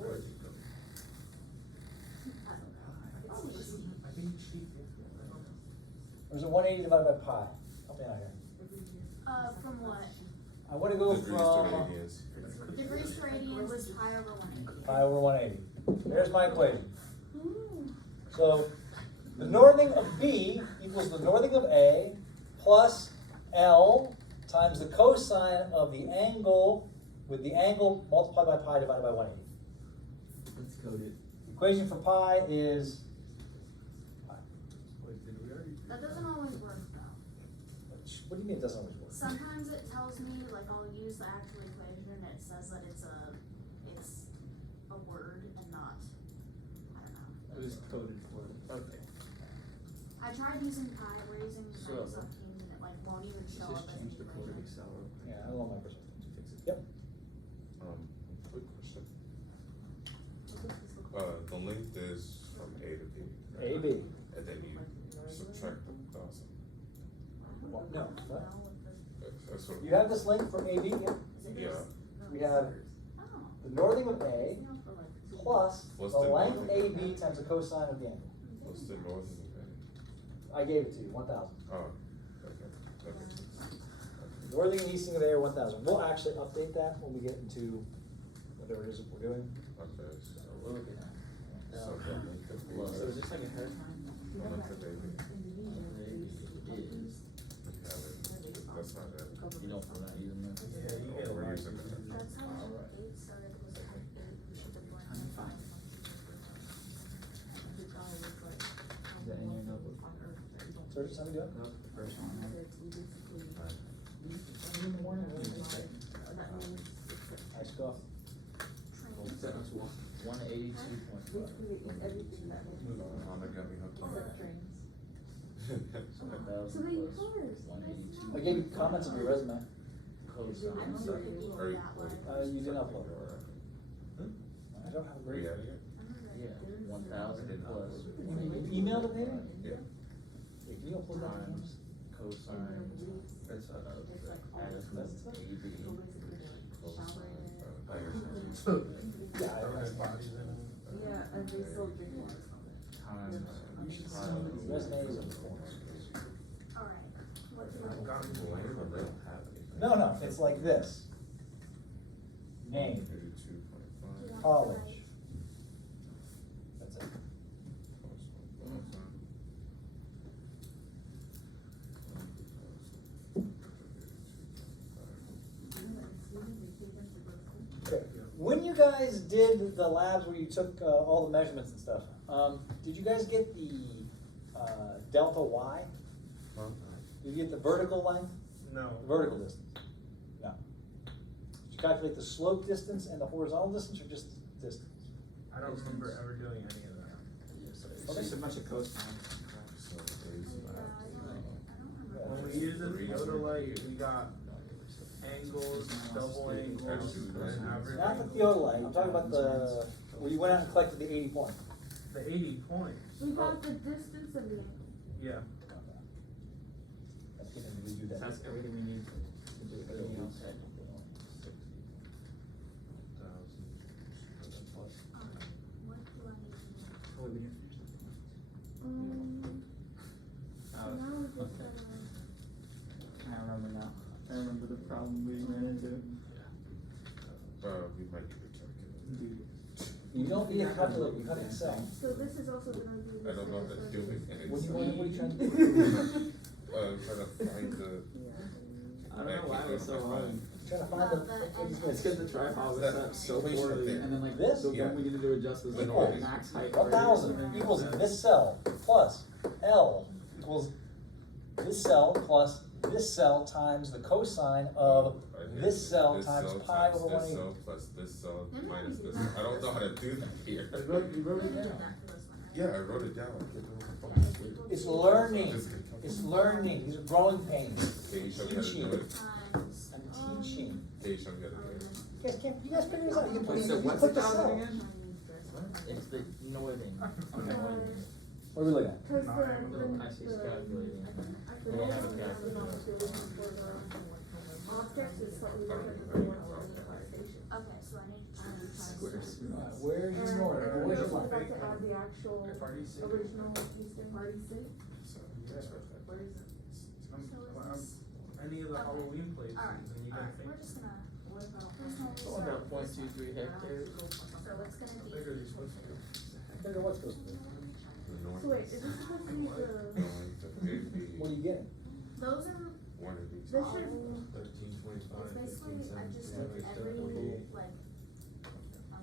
It's tasty. I think she. Or is it 180 divided by pi? Help me out here. From what? I want to go Degrees to from radians. Degrees to radians was pi over 180. pi over 180. There's my equation. So the northing of B equals the northing of A plus L times the cosine of the angle with the angle multiplied by pi divided by 180. Let's code it. The equation for pi is pi. Wait, did we already? That doesn't always work though. What do you mean it doesn't always work? Sometimes it tells me, like, I'll use the actual equation and it says that it's a word and not, I don't know. It was coded for it. Okay. I tried using pi, we're using So- Microsoft Teams and it like won't even Let's show just up as an change the code of equation. Excel real quick. Yeah, I love Microsoft. To fix it. Yep. Quick question. The length is from A to B. right? A, B. And then you subtract the 1,000. What? No, what? That's what. You have this length from AB, yeah? Yeah. We have Oh. the northing of A plus What's the the length northing of AB A? times the cosine of the angle. What's the northern of I gave it to you, 1,000. A? Oh, okay. Northing and easting of A are 1,000. We'll actually update that when we get into whatever it is that we're doing. Okay, So we're looking at. so the length of B. Plus. So is this like a hair time? The length of AB. Is, That's not it. you don't, we're not using that. Yeah, you get a We're lot. using that. That's how Alright. 8 started, was type 8, we should have learned. I'm fine. Is that in your notebook? So just how we do it? No, the first one. Huh? Nice go. That was one. 182.5. Mama got me hooked on that. 1,000 plus 182. I gave you comments on your resume. Cosine. I'm still thinking Are you- that way. You didn't upload it. I don't have a Are grade. you adding it? Yeah, 1,000 plus. You emailed it maybe? Yeah. Yeah, can you upload that? Times cosine. It's of azimuth AB. Yeah, I don't know. Yeah, and they still drink water. Times. Resumes and forms. Alright. No, no, it's like this. Name, 82.5. college. That's it. Okay. When you guys did the labs where you took all the measurements and stuff, did you guys get the delta Y? Huh? Did you get the vertical length? No. The vertical distance? No. Did you calculate the slope distance and the horizontal distance, or just distance? I don't remember ever doing any of that. It's just a bunch of cosine. So it's When we used it, theodolite, we got angles, double angles, and average. Not the angles. theodolite, I'm talking about the, where you went out and collected the 80 point. The 80 points. We got the distance of the angle. Yeah. I think we do that. That's everything we need to do everything else. What do I need to do? Oh, we didn't finish So now we just gotta. I remember now. I remember the problem we ran into. we might need to check it. Dude. You don't need a calculator, you got Excel. So this is also gonna be. I don't know how to do it in What Excel. are you trying to do? Trying to find the. I don't know why it was so hard. trying to find the, what he's It's gonna because the tripod was up so poorly, and then like This? the one we needed to adjust was the Equals max height. 1,000 equals this cell plus L equals this cell plus this cell times the cosine of this cell times pi over This 180. cell plus this cell minus this. I don't know how to do that here. You wrote it down. Yeah, I wrote it down. I can't do it on the phone. It's learning. It's learning. These are growing pains. Can you show me how to do it? I'm teaching. Can you show me how to do it? You guys figure this out. You put, Wait, so you what's put the the thousand cell. again? It's the northing. Okay. What are we looking at? I see it's calculating. They have a calculator. Okay, so I need to change. Squares. Where's your north? Where's your line? FRDC. So, that's right there. So is this? Any of the Okay. Halloween places, Alright, and you alright, can we're think. just gonna, It's only about 0.23 hectares. so it's gonna be. Bigger these supposed to be. Figure what's supposed to be. The north So wait, is is this supposed to be the, going to be What are you getting? Those are, one of these. this should, it's basically, I just took every, like,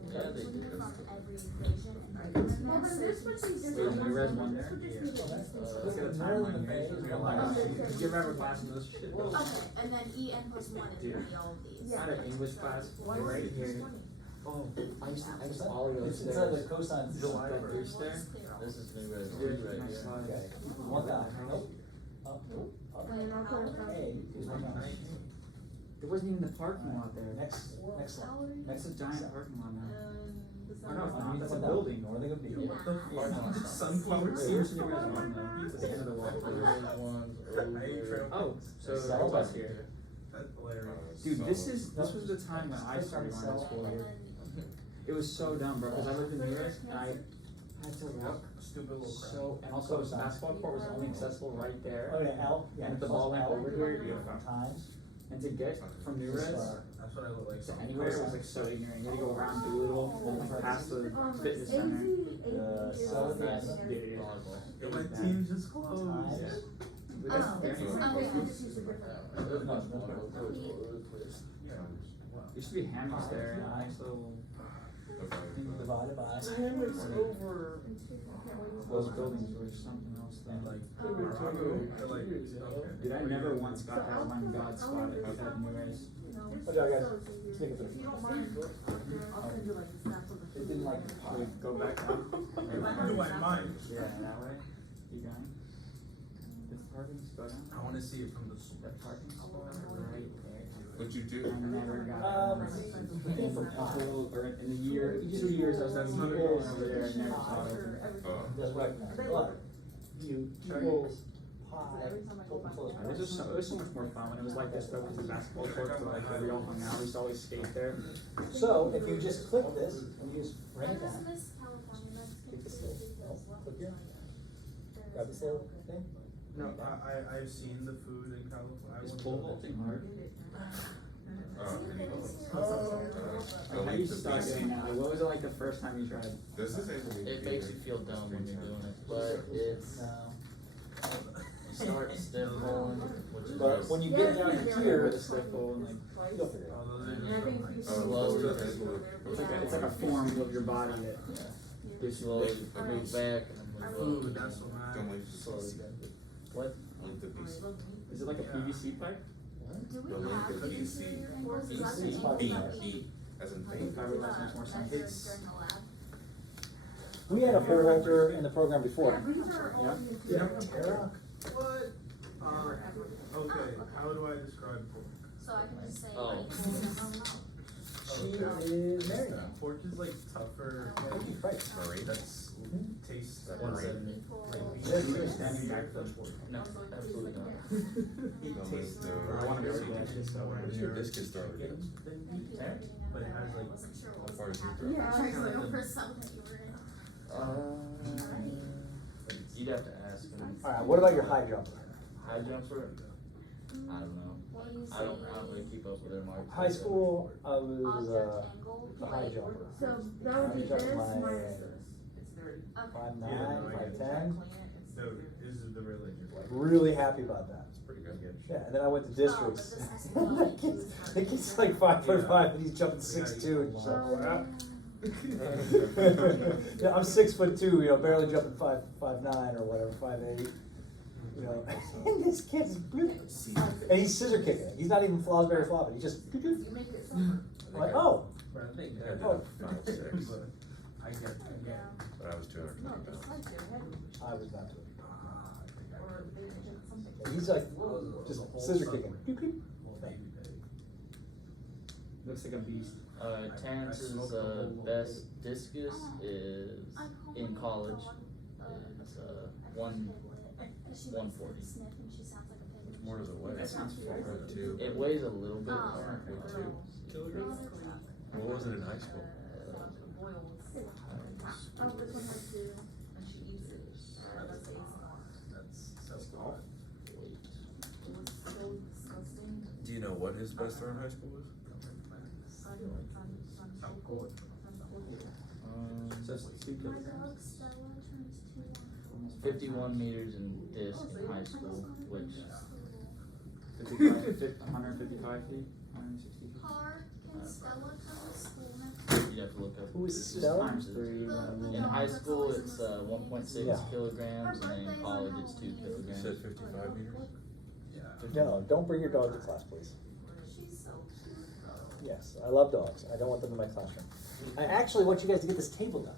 Yeah, they do. from every equation and I well then this would be just. Wait, you read one This there? would just be the distance. Let's get a timeline here. You remember class in those shit? Okay, and then EN plus one is gonna be all of these. I had an English class right here. Oh, I used to all of those It's inside the stairs. cosine. That big stair. This is new red, Good, right next here. slide. Okay, 1,000. Nope. Up, nope. Up. And then I'll put it A is 1,000. There wasn't even the parking lot there. Next slide. That's a giant parking lot now. Oh, Oh, no, it's not. That's a building. Northing of B. What the fuck? Sunflower Wait, seeds. where's the original one though? It's the end of the wall. The red ones over. Hey, trail. Oh, so Cells it was up here. That's hilarious. Dude, this was the time when I started going to school here. It was so dumb, bro, because I lived in New York and I had to walk Stupid little crap. so, and also the basketball court was only accessible right Oh, there. yeah, L. Yeah, And if the ball went L over here, you times. And to get from New Res That's what I look like. to anywhere was like so ignorant. You had to go around Doolittle and like past the fitness center. So Yes, that's dude, it is. Yeah, my team just closed. times. But that's the thing. There used to be hammocks there and a nice little Divided by. Hammocks over. those buildings were something else then. Like, Oh. like, okay. Dude, I never once got that one God spot that we had in New Res. What do I guys think of it? If you don't mind, I'll send you like the snaps of the. It didn't like the Should pie. we go back down? Do I mind? Yeah, that way. Keep going. This parking spot down. I wanna see it from the. That parking spot right there. What'd you do? I never got it. Until, or in the year, 2 years I was having people over there, I never saw it open. Does recognize, but you equals pi, open close. It was just so, it was so much more fun when it was like this, but with the basketball court, but like where we all hung out, we used to always skate there. So if you just click this and you just bring it Does down, Miss California click the still, click here, grab the still thing. No, I've seen the food in California. I Is went pole to- vaulting hard? Go How leave you the start BC. doing that? Like, what was it like the first time you tried? This is able to It makes you feel dumb when you're doing it, but it's, No. you start stiff rolling, which is But just when you get down With here, a stiff pole and like, you'll figure it out. Oh, those are And I think just you like- slow, it's like a form of your body that gives you slowly move back and then move Food, up. that's what Don't matters. leave the BC. What? Leave the BC. Is it like a PVC pipe? Do Don't we leave have the these BC. angles? Is that the BC is angle probably that not. we, E, as in like, paint. Probably makes much more sense. measured It's- during the lab? We had a pole vaulter in the program before. Yeah, these are all Yeah. the Yeah. interior. Tara, What? Okay, how do I describe pork? So I can just say Oh. like. she is married now. Pork is like tougher. Right. Marie, That's tastes. That One Marie. seventy. Yeah, you were standing back from. No, absolutely not. It Don't tastes. leave I wanna go see that shit so bad. Where's your discus thrower again? But it has like. Wasn't sure How what far was is your happening. throw? Yeah. I was looking for something that you were in. You'd have to ask him. Alright, what about your high jumper? High jumper? I don't know. I don't really keep up with their marks. High school, I was, Object angle, a high like, jumper. So that would be High jump this my- minus this. okay. 5'9", Yeah, no, I get it. 5'10", No, this is the religion. really happy about that. It's pretty Okay. Yeah, and then I went to Oh, districts. but this has to The be- kid's, the kid's like 5'5" and he's jumping 6'2" and so, yeah, I'm 6'2", you know, barely jumping 5'9" or whatever, 5'8". You know, and this kid's, and he's scissor kicking. He's not even Fosbury flopping. He just, You make it summer. I'm like, oh, But I think I that. did Oh. 5'6", I get. but I was 220 No, pounds. it's like they're heavy, I was not doing or they did something. it. He's like, just scissor kicking. Little baby pig. Looks like a beast. Terrence's best discus is in college. It's 140. More does it weigh? That sounds fair. 2. It weighs a little bit more. 2 kilograms? What was it in high school? Oh, this one has two, and she eats it. Let's say it's not. That's cool. It was so disgusting. Do you know what his best throw in high school was? Says like 2 My kilograms. dog Stella turns 2 on 51 meters in disc in high school, which 155 feet, 160 feet. Car, can Stella come to school next you'd have to look up. Who is It's just Stella? times 3. In high school, it's 1.6 Yeah. kilograms, and then in college, it's 2 You kilograms. said 55 meters? Yeah. No, don't bring your dog to class, please. She's so cute. Yes, I love dogs. I don't want them in my classroom. I actually want you guys to get this table done.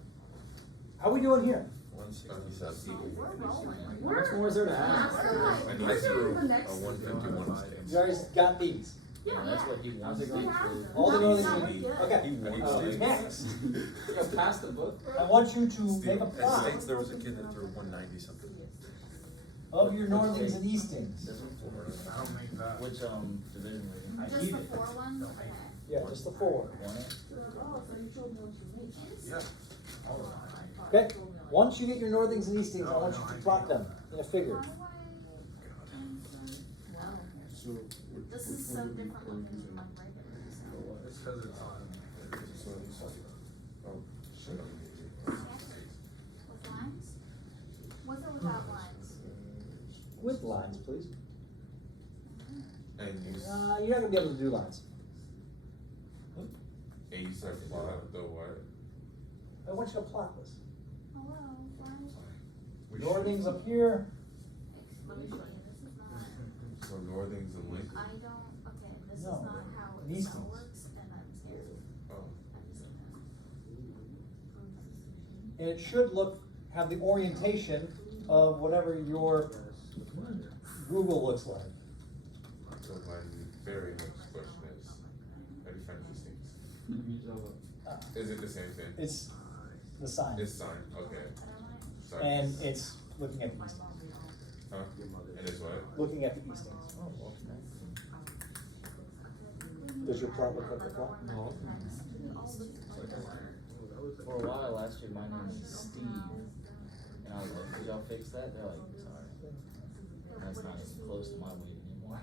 How are we doing here? 167. We're rolling. How much more is there to add? I need Let's to do do the a next 151 You guys got these. Yeah, that's what he wants to do. All the northern. No, we're good. Okay. He wants Oh, to. Next, You got past the book, I want you to Steve, make a at plot States, there was a kid that threw 190 something. of your northings and eastings. This one's for- I don't make that. Which division were you in? Just the 4 one? Okay. Yeah, just the 4. Won it? Oh, so you told me what you made. Yeah. Okay. Once you get your northings and eastings, I want you to plot them in a figure. How do I? So, This is so different looking than my regular. It's cause it's on. oh, shut up. With lines? With or without lines? With lines, please. And you, You're not gonna be able to do lines. and you said plot the what? I want you to plot this. Hello, lines? We Northings up here. Let me show you, this is not, So northings and links? I don't, okay, this is No, not how these Excel things. works, and I'm scared. Oh. I'm just gonna- And it should have the orientation of whatever your Google looks like. So my very next question is, how do you find these things? Is it the same thing? It's the sign. This sign, okay. Sorry. And it's looking at the eastings. Huh? And it's what? Looking at the eastings. Does your plot look like the plot? No. For a while last year, my name is Steve, and I was like, "Did y'all fix that?" They're like, "Sorry, that's not even close to my weight anymore."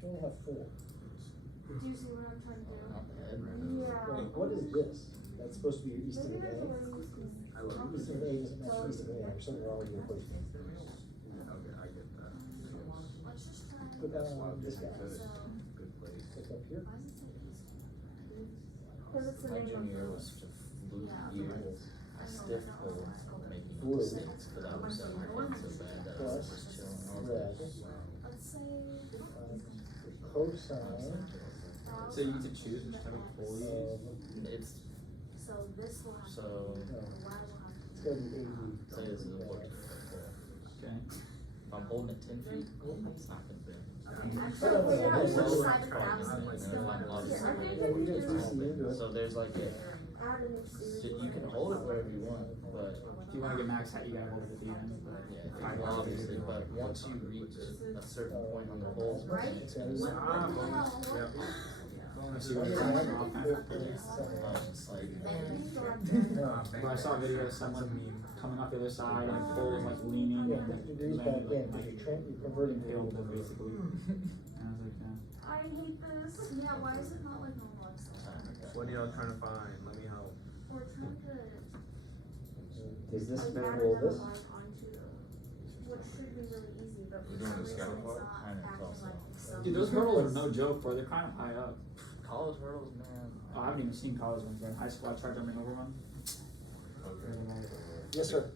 She only have 4. Do you see what I'm trying to do? Not bad. Yeah. Wait, what is this? That's supposed to be your easting of A? I love it. Easting of A doesn't match easting of A. There's something wrong with your equation. Okay, I get that. Let's just try. Put that on this guy. So, Good place. Click up here. why does it say east? Cause it's the My name of junior year the- was such a fluke year. I stiff pulled making Blue. mistakes because I was so bad that I was just chilling. I was Red. like, Let's say. Cosine So you get to choose which type of pole you use. of, it's So this will have. so. The Y will have. it's gotta be AD. Say this is a what? Okay. If I'm holding it 10 feet, it's not gonna bend. Actually, Oh, yeah, yeah, which yeah. side of the house And is then if I'm obviously I think Yeah, we just it's all do bent. it. So there's like a, Add an exterior. you can hold it wherever you want, but If you wanna get max height, you gotta hold it at the end. yeah, well, obviously, but once you reach a certain point on the pole, Right? Unless you want to turn it off. I was just like, But I saw a video of someone coming off the other side and the pole was like leaning Yeah, and 50 degrees back in, because you're converting to impaled AD. basically. And I was like, yeah. I hate this. Yeah, why is it not like normal Excel? What are y'all trying to find? Let me help. We're trying to. Is this like mineral add another this? line onto the, which should be really easy, but We're for doing some the reason scatter it's plot? not I know, it's acting also- like Excel. Dude, those hurdles are no joke, bro. They're kind of high up. College hurdles, man. Oh, I haven't even seen college ones, but in high school I tried jumping over one. Okay. Yes, sir.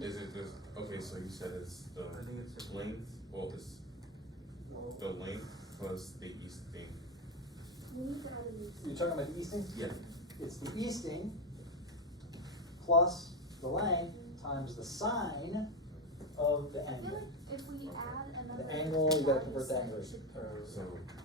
Is it just, okay, so you said it's the I think it's just length, well, it's the length plus the easting. We need to add a new. You're talking about the easting? Yeah. It's the easting plus the length times the sine of the I feel angle. like if we add another. The angle, you gotta value convert the set, angle. it should or- So,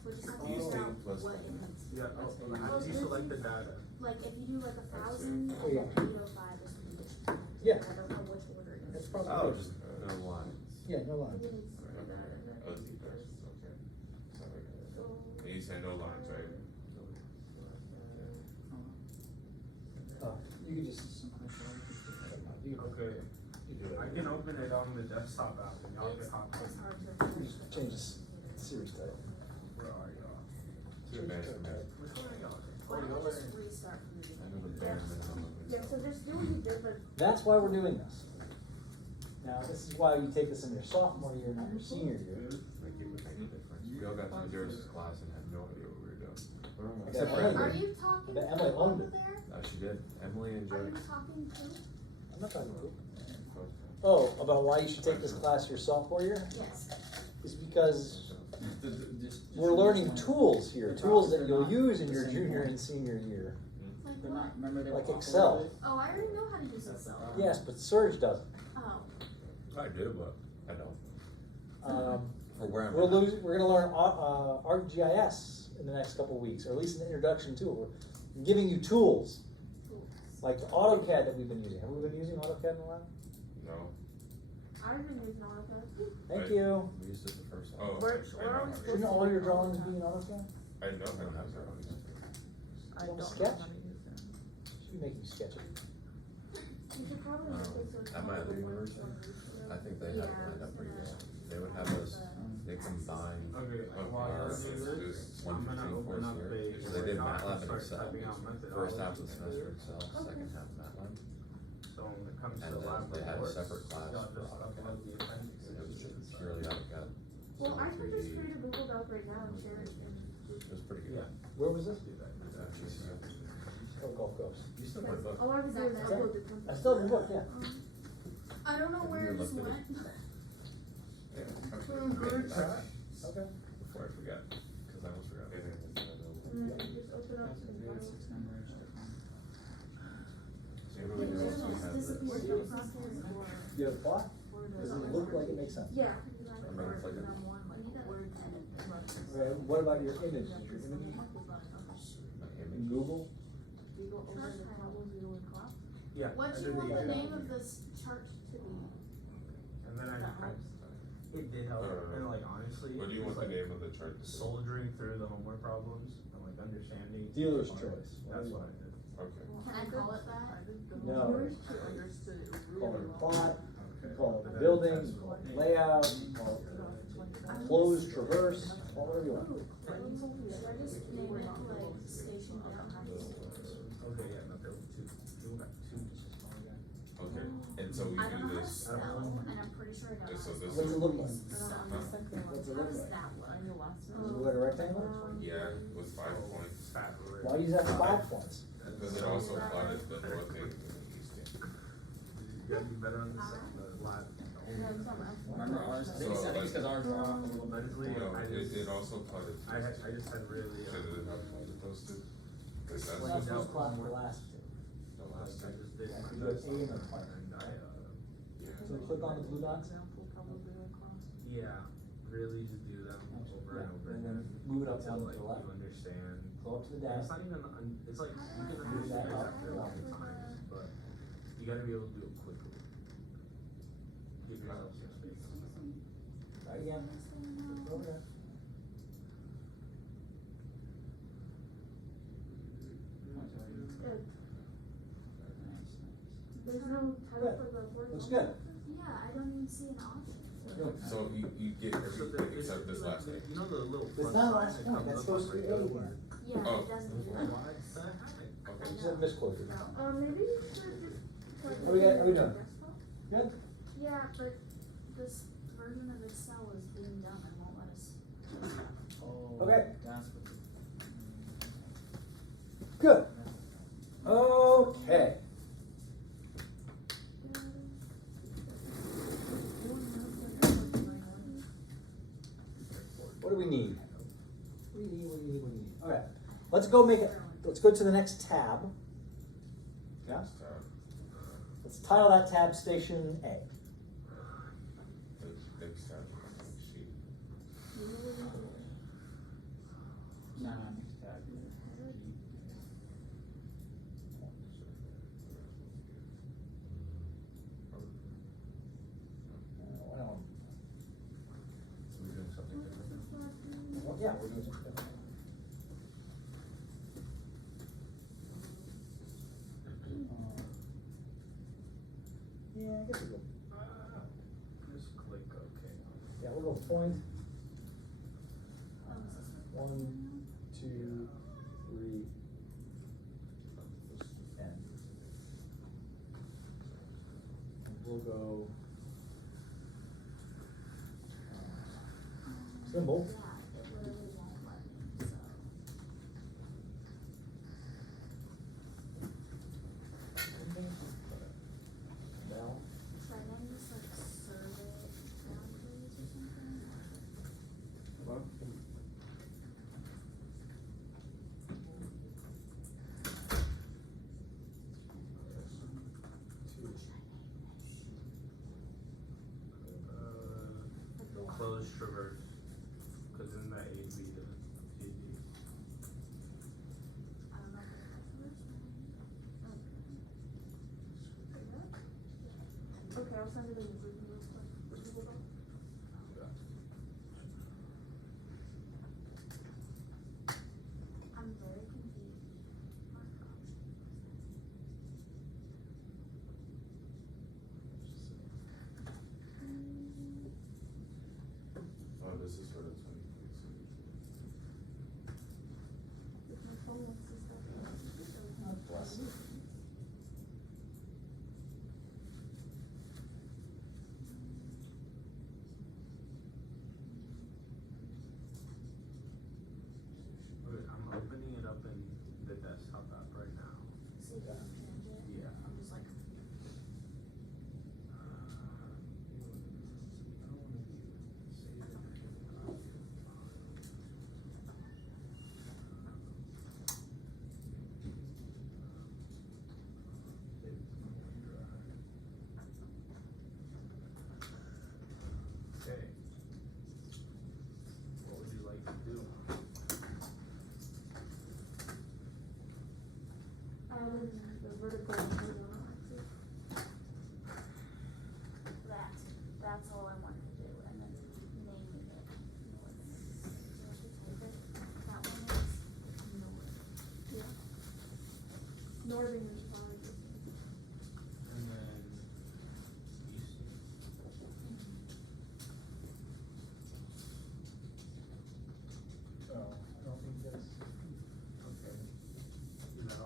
We'll just have to figure easting out plus what the it means. Yeah, how do you select the data? Like, if you do like 1,000 Oh, yeah. and 805 is the condition. Yeah. I don't know which order it is. That's probably. oh, good. just no lines. Yeah, no line. We need to do that and then. Oh, okay. Sorry. And you said no lines, right? You could just. You could- Okay, you could do it. I can open it on the desktop app and y'all can hop It's in. hard to. You just change this series title. Where are y'all? Too bad for me. Which one are y'all? Why don't we just restart from the I beginning? know the bare minimum of Yeah, so just do what you did, but That's why we're doing this. Now, this is why you take this in your sophomore year, not your senior year. Like it would make a difference. We all got to Madeira's class and had no idea what we were doing. I Except got for Emily. Are Emily. you talking But to Emily owned over it. there? She did. Emily and Are Jody. you talking to? I'm not talking about you. Oh, about why you should take this class your sophomore year? Yes. Is because Just we're learning one. tools here, The tools that they're you'll not use in the your same junior one. and senior year. Like They're what? not, remember they Like were Excel. awful. Oh, I already know how to use Excel. Yes, but Surge doesn't. Oh. I do, but I don't. For where I'm at. We're gonna learn ArcGIS in the next couple of weeks, or at least an introduction to it. We're giving you tools, like the AutoCAD that we've been using. Have we been using AutoCAD in a while? No. I've been using AutoCAD. Thank Right. you. We used it the first time. Oh, We're I always know. Shouldn't all your drawings be in AutoCAD? I know, I don't have drawings. I don't know Sketch? how to use it. Should be making sketches. We should probably make it so it's At my not the other worst university, one. I think they had it lined up pretty well. They would have us, they combine Okay, Of while our, you're doing this, this I'm gonna 115 open course up year. a. So they did doc MATLAB and start Excel. typing out First half of the methodologies. semester Excel, second half MATLAB. So when it comes And to then lab they had a reports, separate class y'all for just open up the appendix. It was just purely AutoCAD. Well, I could just 3D. create a Google Doc right now and share it. It was pretty good. Yeah. Where was this? Do that. Oh, Gulf Coast. You still my book. All I have to do is Okay. upload the template. I still have the book, yeah. I don't know Have where you this looked at went. it? Okay. Before I forgot, cause I almost forgot. And then just open up some Yeah, files. six numbers, different. So you really also have this. Disappeared from process or You have a plot? Does it look like it makes sense? Yeah. I remember it's like a- Okay, what about your image? Is your image in Google? Yeah. What do I you did want the the- name of this chart to be? And then it did help, and like honestly, What do you it was want the like name of the chart to be? soldiering through the homework problems and like understanding. Dealer's Like, choice. That's what I did. Okay. Can I call it that? No. Call it plot, call it But then building, that's call what- it layout, call it closed traverse, call it whatever you want. Should I just name it like station down? Okay, yeah, no, there were two. Okay, and so we I don't do know how to this, spell, and I'm pretty sure I don't know. so how to this What's is, it look like? spell. What's it How look does like? that look? Does it look like a rectangle? yeah, with 5 points, Fat. Why do you have 5 points? because it also plotted the north end and the east end. You gotta be better on this, the lab. Remember ours? I think it's cause ours were off a little bit. Mentally, No, I it just, also plotted. I just had really. Should it have opposed to? Cause that's Well, that's what what's plot for last two. the last I time. just did. Yeah, you have A in the plan. And So click on the blue dots, yeah, really just do them over and over and again. then move it up Until one to like the you left, understand. go up to the And it's dash. not even, it's like, you can Move that understand up. after a long time, but you gotta be able to do it quickly. Give yourself some space. Try again. Over there. Good. There's no type for the word. Looks good. Yeah, I don't even see an option. So you get everything except this last thing. You know the little. It's plus not sign last that point, comes that's up supposed to be right A over? here. Yeah, Oh. it doesn't do What that. the heck? Okay. Just misquoted. Maybe you should just Are we done? Good? Yeah, but this version of Excel is being done and won't let us. Oh, Okay. that's what. Good. Okay. What do we need? What do you need? Okay. Let's go to the next tab. Yeah? Let's title that tab Station A. Next tab, sheet. No, next tab. Well, So we're doing something different. yeah, we're doing something different. Yeah, I guess we'll go. Just click OK. Yeah, we'll go point. 1, 2, 3, and we'll go symbol. Yeah, it literally won't let me, so. Bell. Should I name this like survey boundaries or something? Hello? Close traverse, cause in that AB to GD. I don't know if it's Okay, I'll send it in the group real quick. I'm very confused. Oh, this is for the 2022. If my phone wants to stop. Bless you. Okay, I'm opening it up in the desktop app right now. See if I can change it. Yeah. I'm just like. Okay. What would you like to do? The vertical and horizontal axis. That's all I wanted to do, and then naming it. That one is north. Yeah. Northern is fine. And then east. Oh, I don't think that's. Okay. No.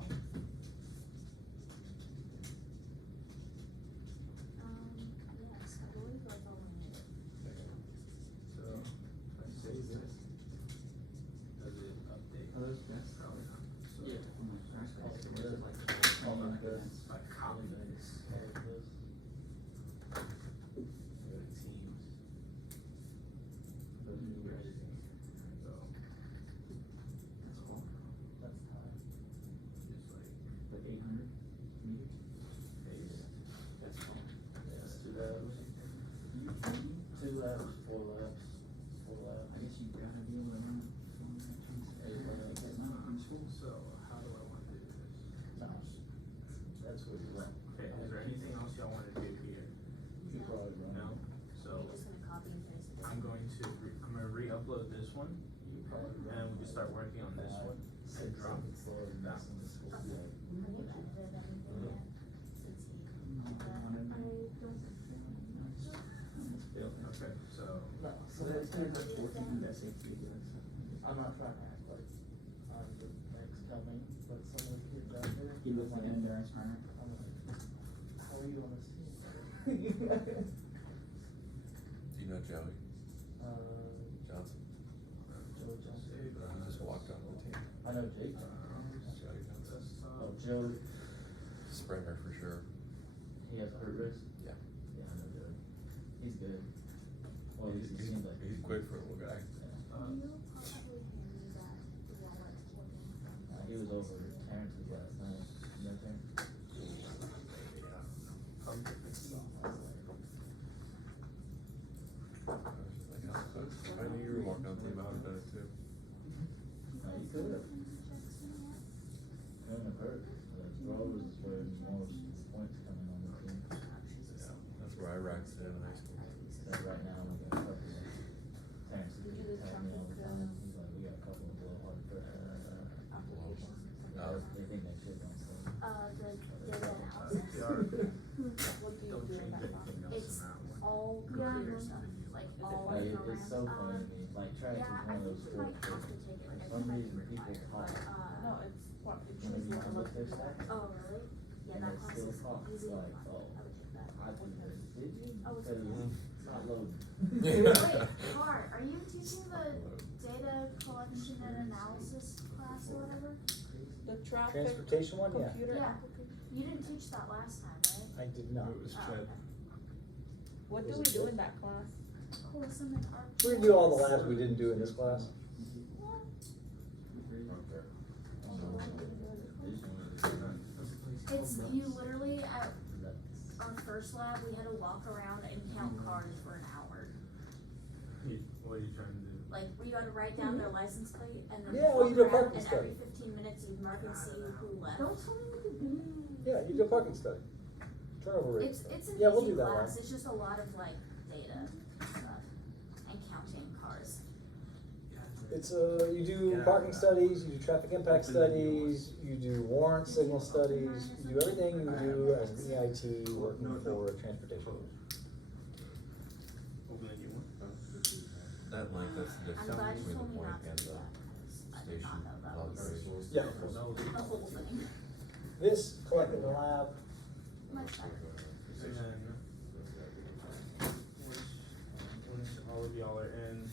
Yes, I believe that's all we need. So, I save it. Does it update? Oh, that's best. Probably not. So, Yeah. hold on, Good. I copy this. Go to Teams. So, That's cool. That's time. just like Like 800 meters. paste. That's cool. Yes, 2 labs. 2 labs, 4 labs, 4 labs. I guess you gotta be able to run. 8 labs. In school. So, how do I want to do this? That's what you want. Okay, is there anything else y'all want to do here? You probably run. No? We're So, just gonna copy and paste it. I'm going to re-upload this one, You probably run. and we can start working on this one, and drop that one. Have you edited anything yet since he did that? I don't Okay, so, No, so It's that's gonna go 14 to SAT, I'm not trying to act like I'm the next coming, but some of the kids out there. He was like, the embarrassed runner. I'm like, how are you on this team? Do you know Joey Johnson? Joe Johnson. He just walked on the team. I know Jake. Joey Johnson. Oh, Joe. Springer for sure. He has hurt wrist? Yeah. Yeah, I know Joe. He's good. Well, at least he seems like. He's quick for a little guy. You probably handle that wallet holding from. He was over at Terrence's last night. You know Terrence? I knew you were walking on the team, I would have done it too. No, he could have. Couldn't have hurt. The throwers is where most points coming on the team. Yeah, that's where I racked it in high school. But right now, we got a couple of. Terrence is telling me all the time. He's like, we got a couple of blowhard applications. They think they should don't say. The data analysis, What do you Don't do in change that anything class? else it's in that one. all computer stuff, like all Like, programs. it's so funny to me. Like, track is Yeah, one I of think those you might sports have to that take it. for some reason people talk. No, it's what, it's Whenever just you what can look their stats. Oh, really? Yeah, And that it's class still is talk, easy. like, I oh, would take that. I did this. Did you? I would Because take that. it's not loading. Wait, Bart, are you teaching the data collection and analysis class or whatever? The traffic, Transportation one, yeah. computer Yeah. application. You didn't teach that last time, right? I did not. It was Oh, Chad. okay. What do Was we it do good? in that class? Cool, some in art. We're gonna do all the labs we didn't do in this class. It's, you literally, at our first lab, we had to walk around and count cars for an hour. What are you trying to do? Like, we gotta write down their license plate and then Yeah, well, walk you do a around, parking and study. every 15 minutes you'd mark and see who left. Yeah, you do a parking study. Turnover rate. It's an Yeah, we'll easy do that one. class, it's just a lot of like data stuff and counting cars. It's you do parking studies, you do traffic impact studies, you do warrant signal studies, you do everything you do as an EIT working for transportation. Open a new one? That link, that's the I'm difference glad you between told the me point not to and do the that, 'cause I did station not know that was observation. Yeah, of course. the whole thing. This collected in the lab, Much better. And then, once all of y'all are in,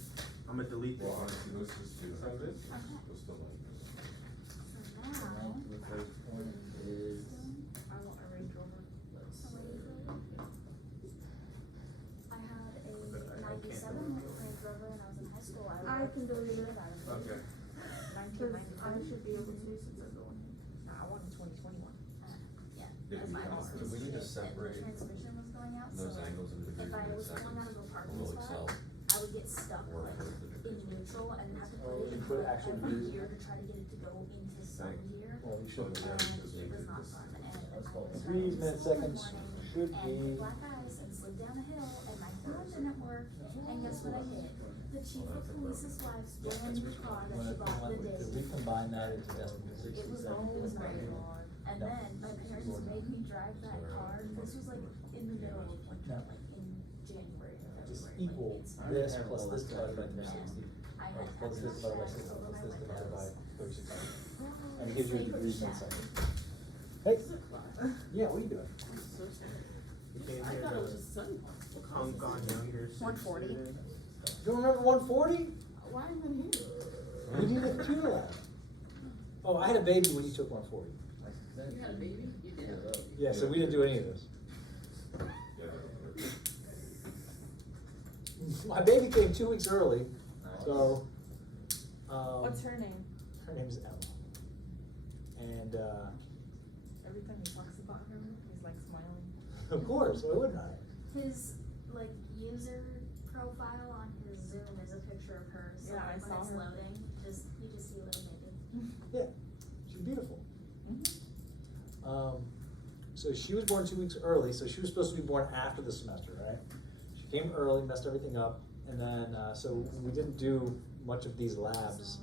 I'm gonna delete this Well, one. honestly, let's just do that. Okay. Let's still like this. So now, The first point is. I want a Range Rover. I had a 97 Range Rover when I was in high school. I can do it. Okay. 1999. should be able to since I'm going. Nah, I want a 2021. Yeah. Yeah, If I we was can- we need to and separate the transmission was going out, so Those like, angles and degrees if I in was pulling out of a seconds parking will spot, excel. I would get stuck Or like with the in degrees. neutral and have to Oh, put it you in put like actual every gears? gear to try to get it to go into some gear. well, you should. And it was not fun, and I was called Degrees, driving minutes, school in the seconds morning should and be. hit black ice and slid down a hill and my horn didn't work, and guess what I hit? The chief of police's wife's brand new car that she bought the day Because we combine that into decimal. it was great. And then my parents made me drive that car. This was like in the middle of winter, like in January or Just February. equal Like, this plus this divided by 360. I had Or plus this divided by 60, plus this divided by 360. And it gives you a degrees in seconds. Hey, yeah, what are you doing? You came here to hunk on younger 140. students. You don't remember 140? Why am I here? We did the computer lab. Oh, I had a baby when you took 140. You had a baby? You did. Yeah, so we didn't do any of this. My baby came 2 weeks early, so. What's her name? Her name's Emma. And, Every time he talks about her, he's like smiling. of course, why wouldn't I? his like user profile on his Zoom is a picture of her. So Yeah, I when saw it's her. loading, you just see a little baby. Yeah, she's beautiful. Mhm. So she was born 2 weeks early, so she was supposed to be born after the semester, right? She came early, messed everything up, and then, so we didn't do much of these labs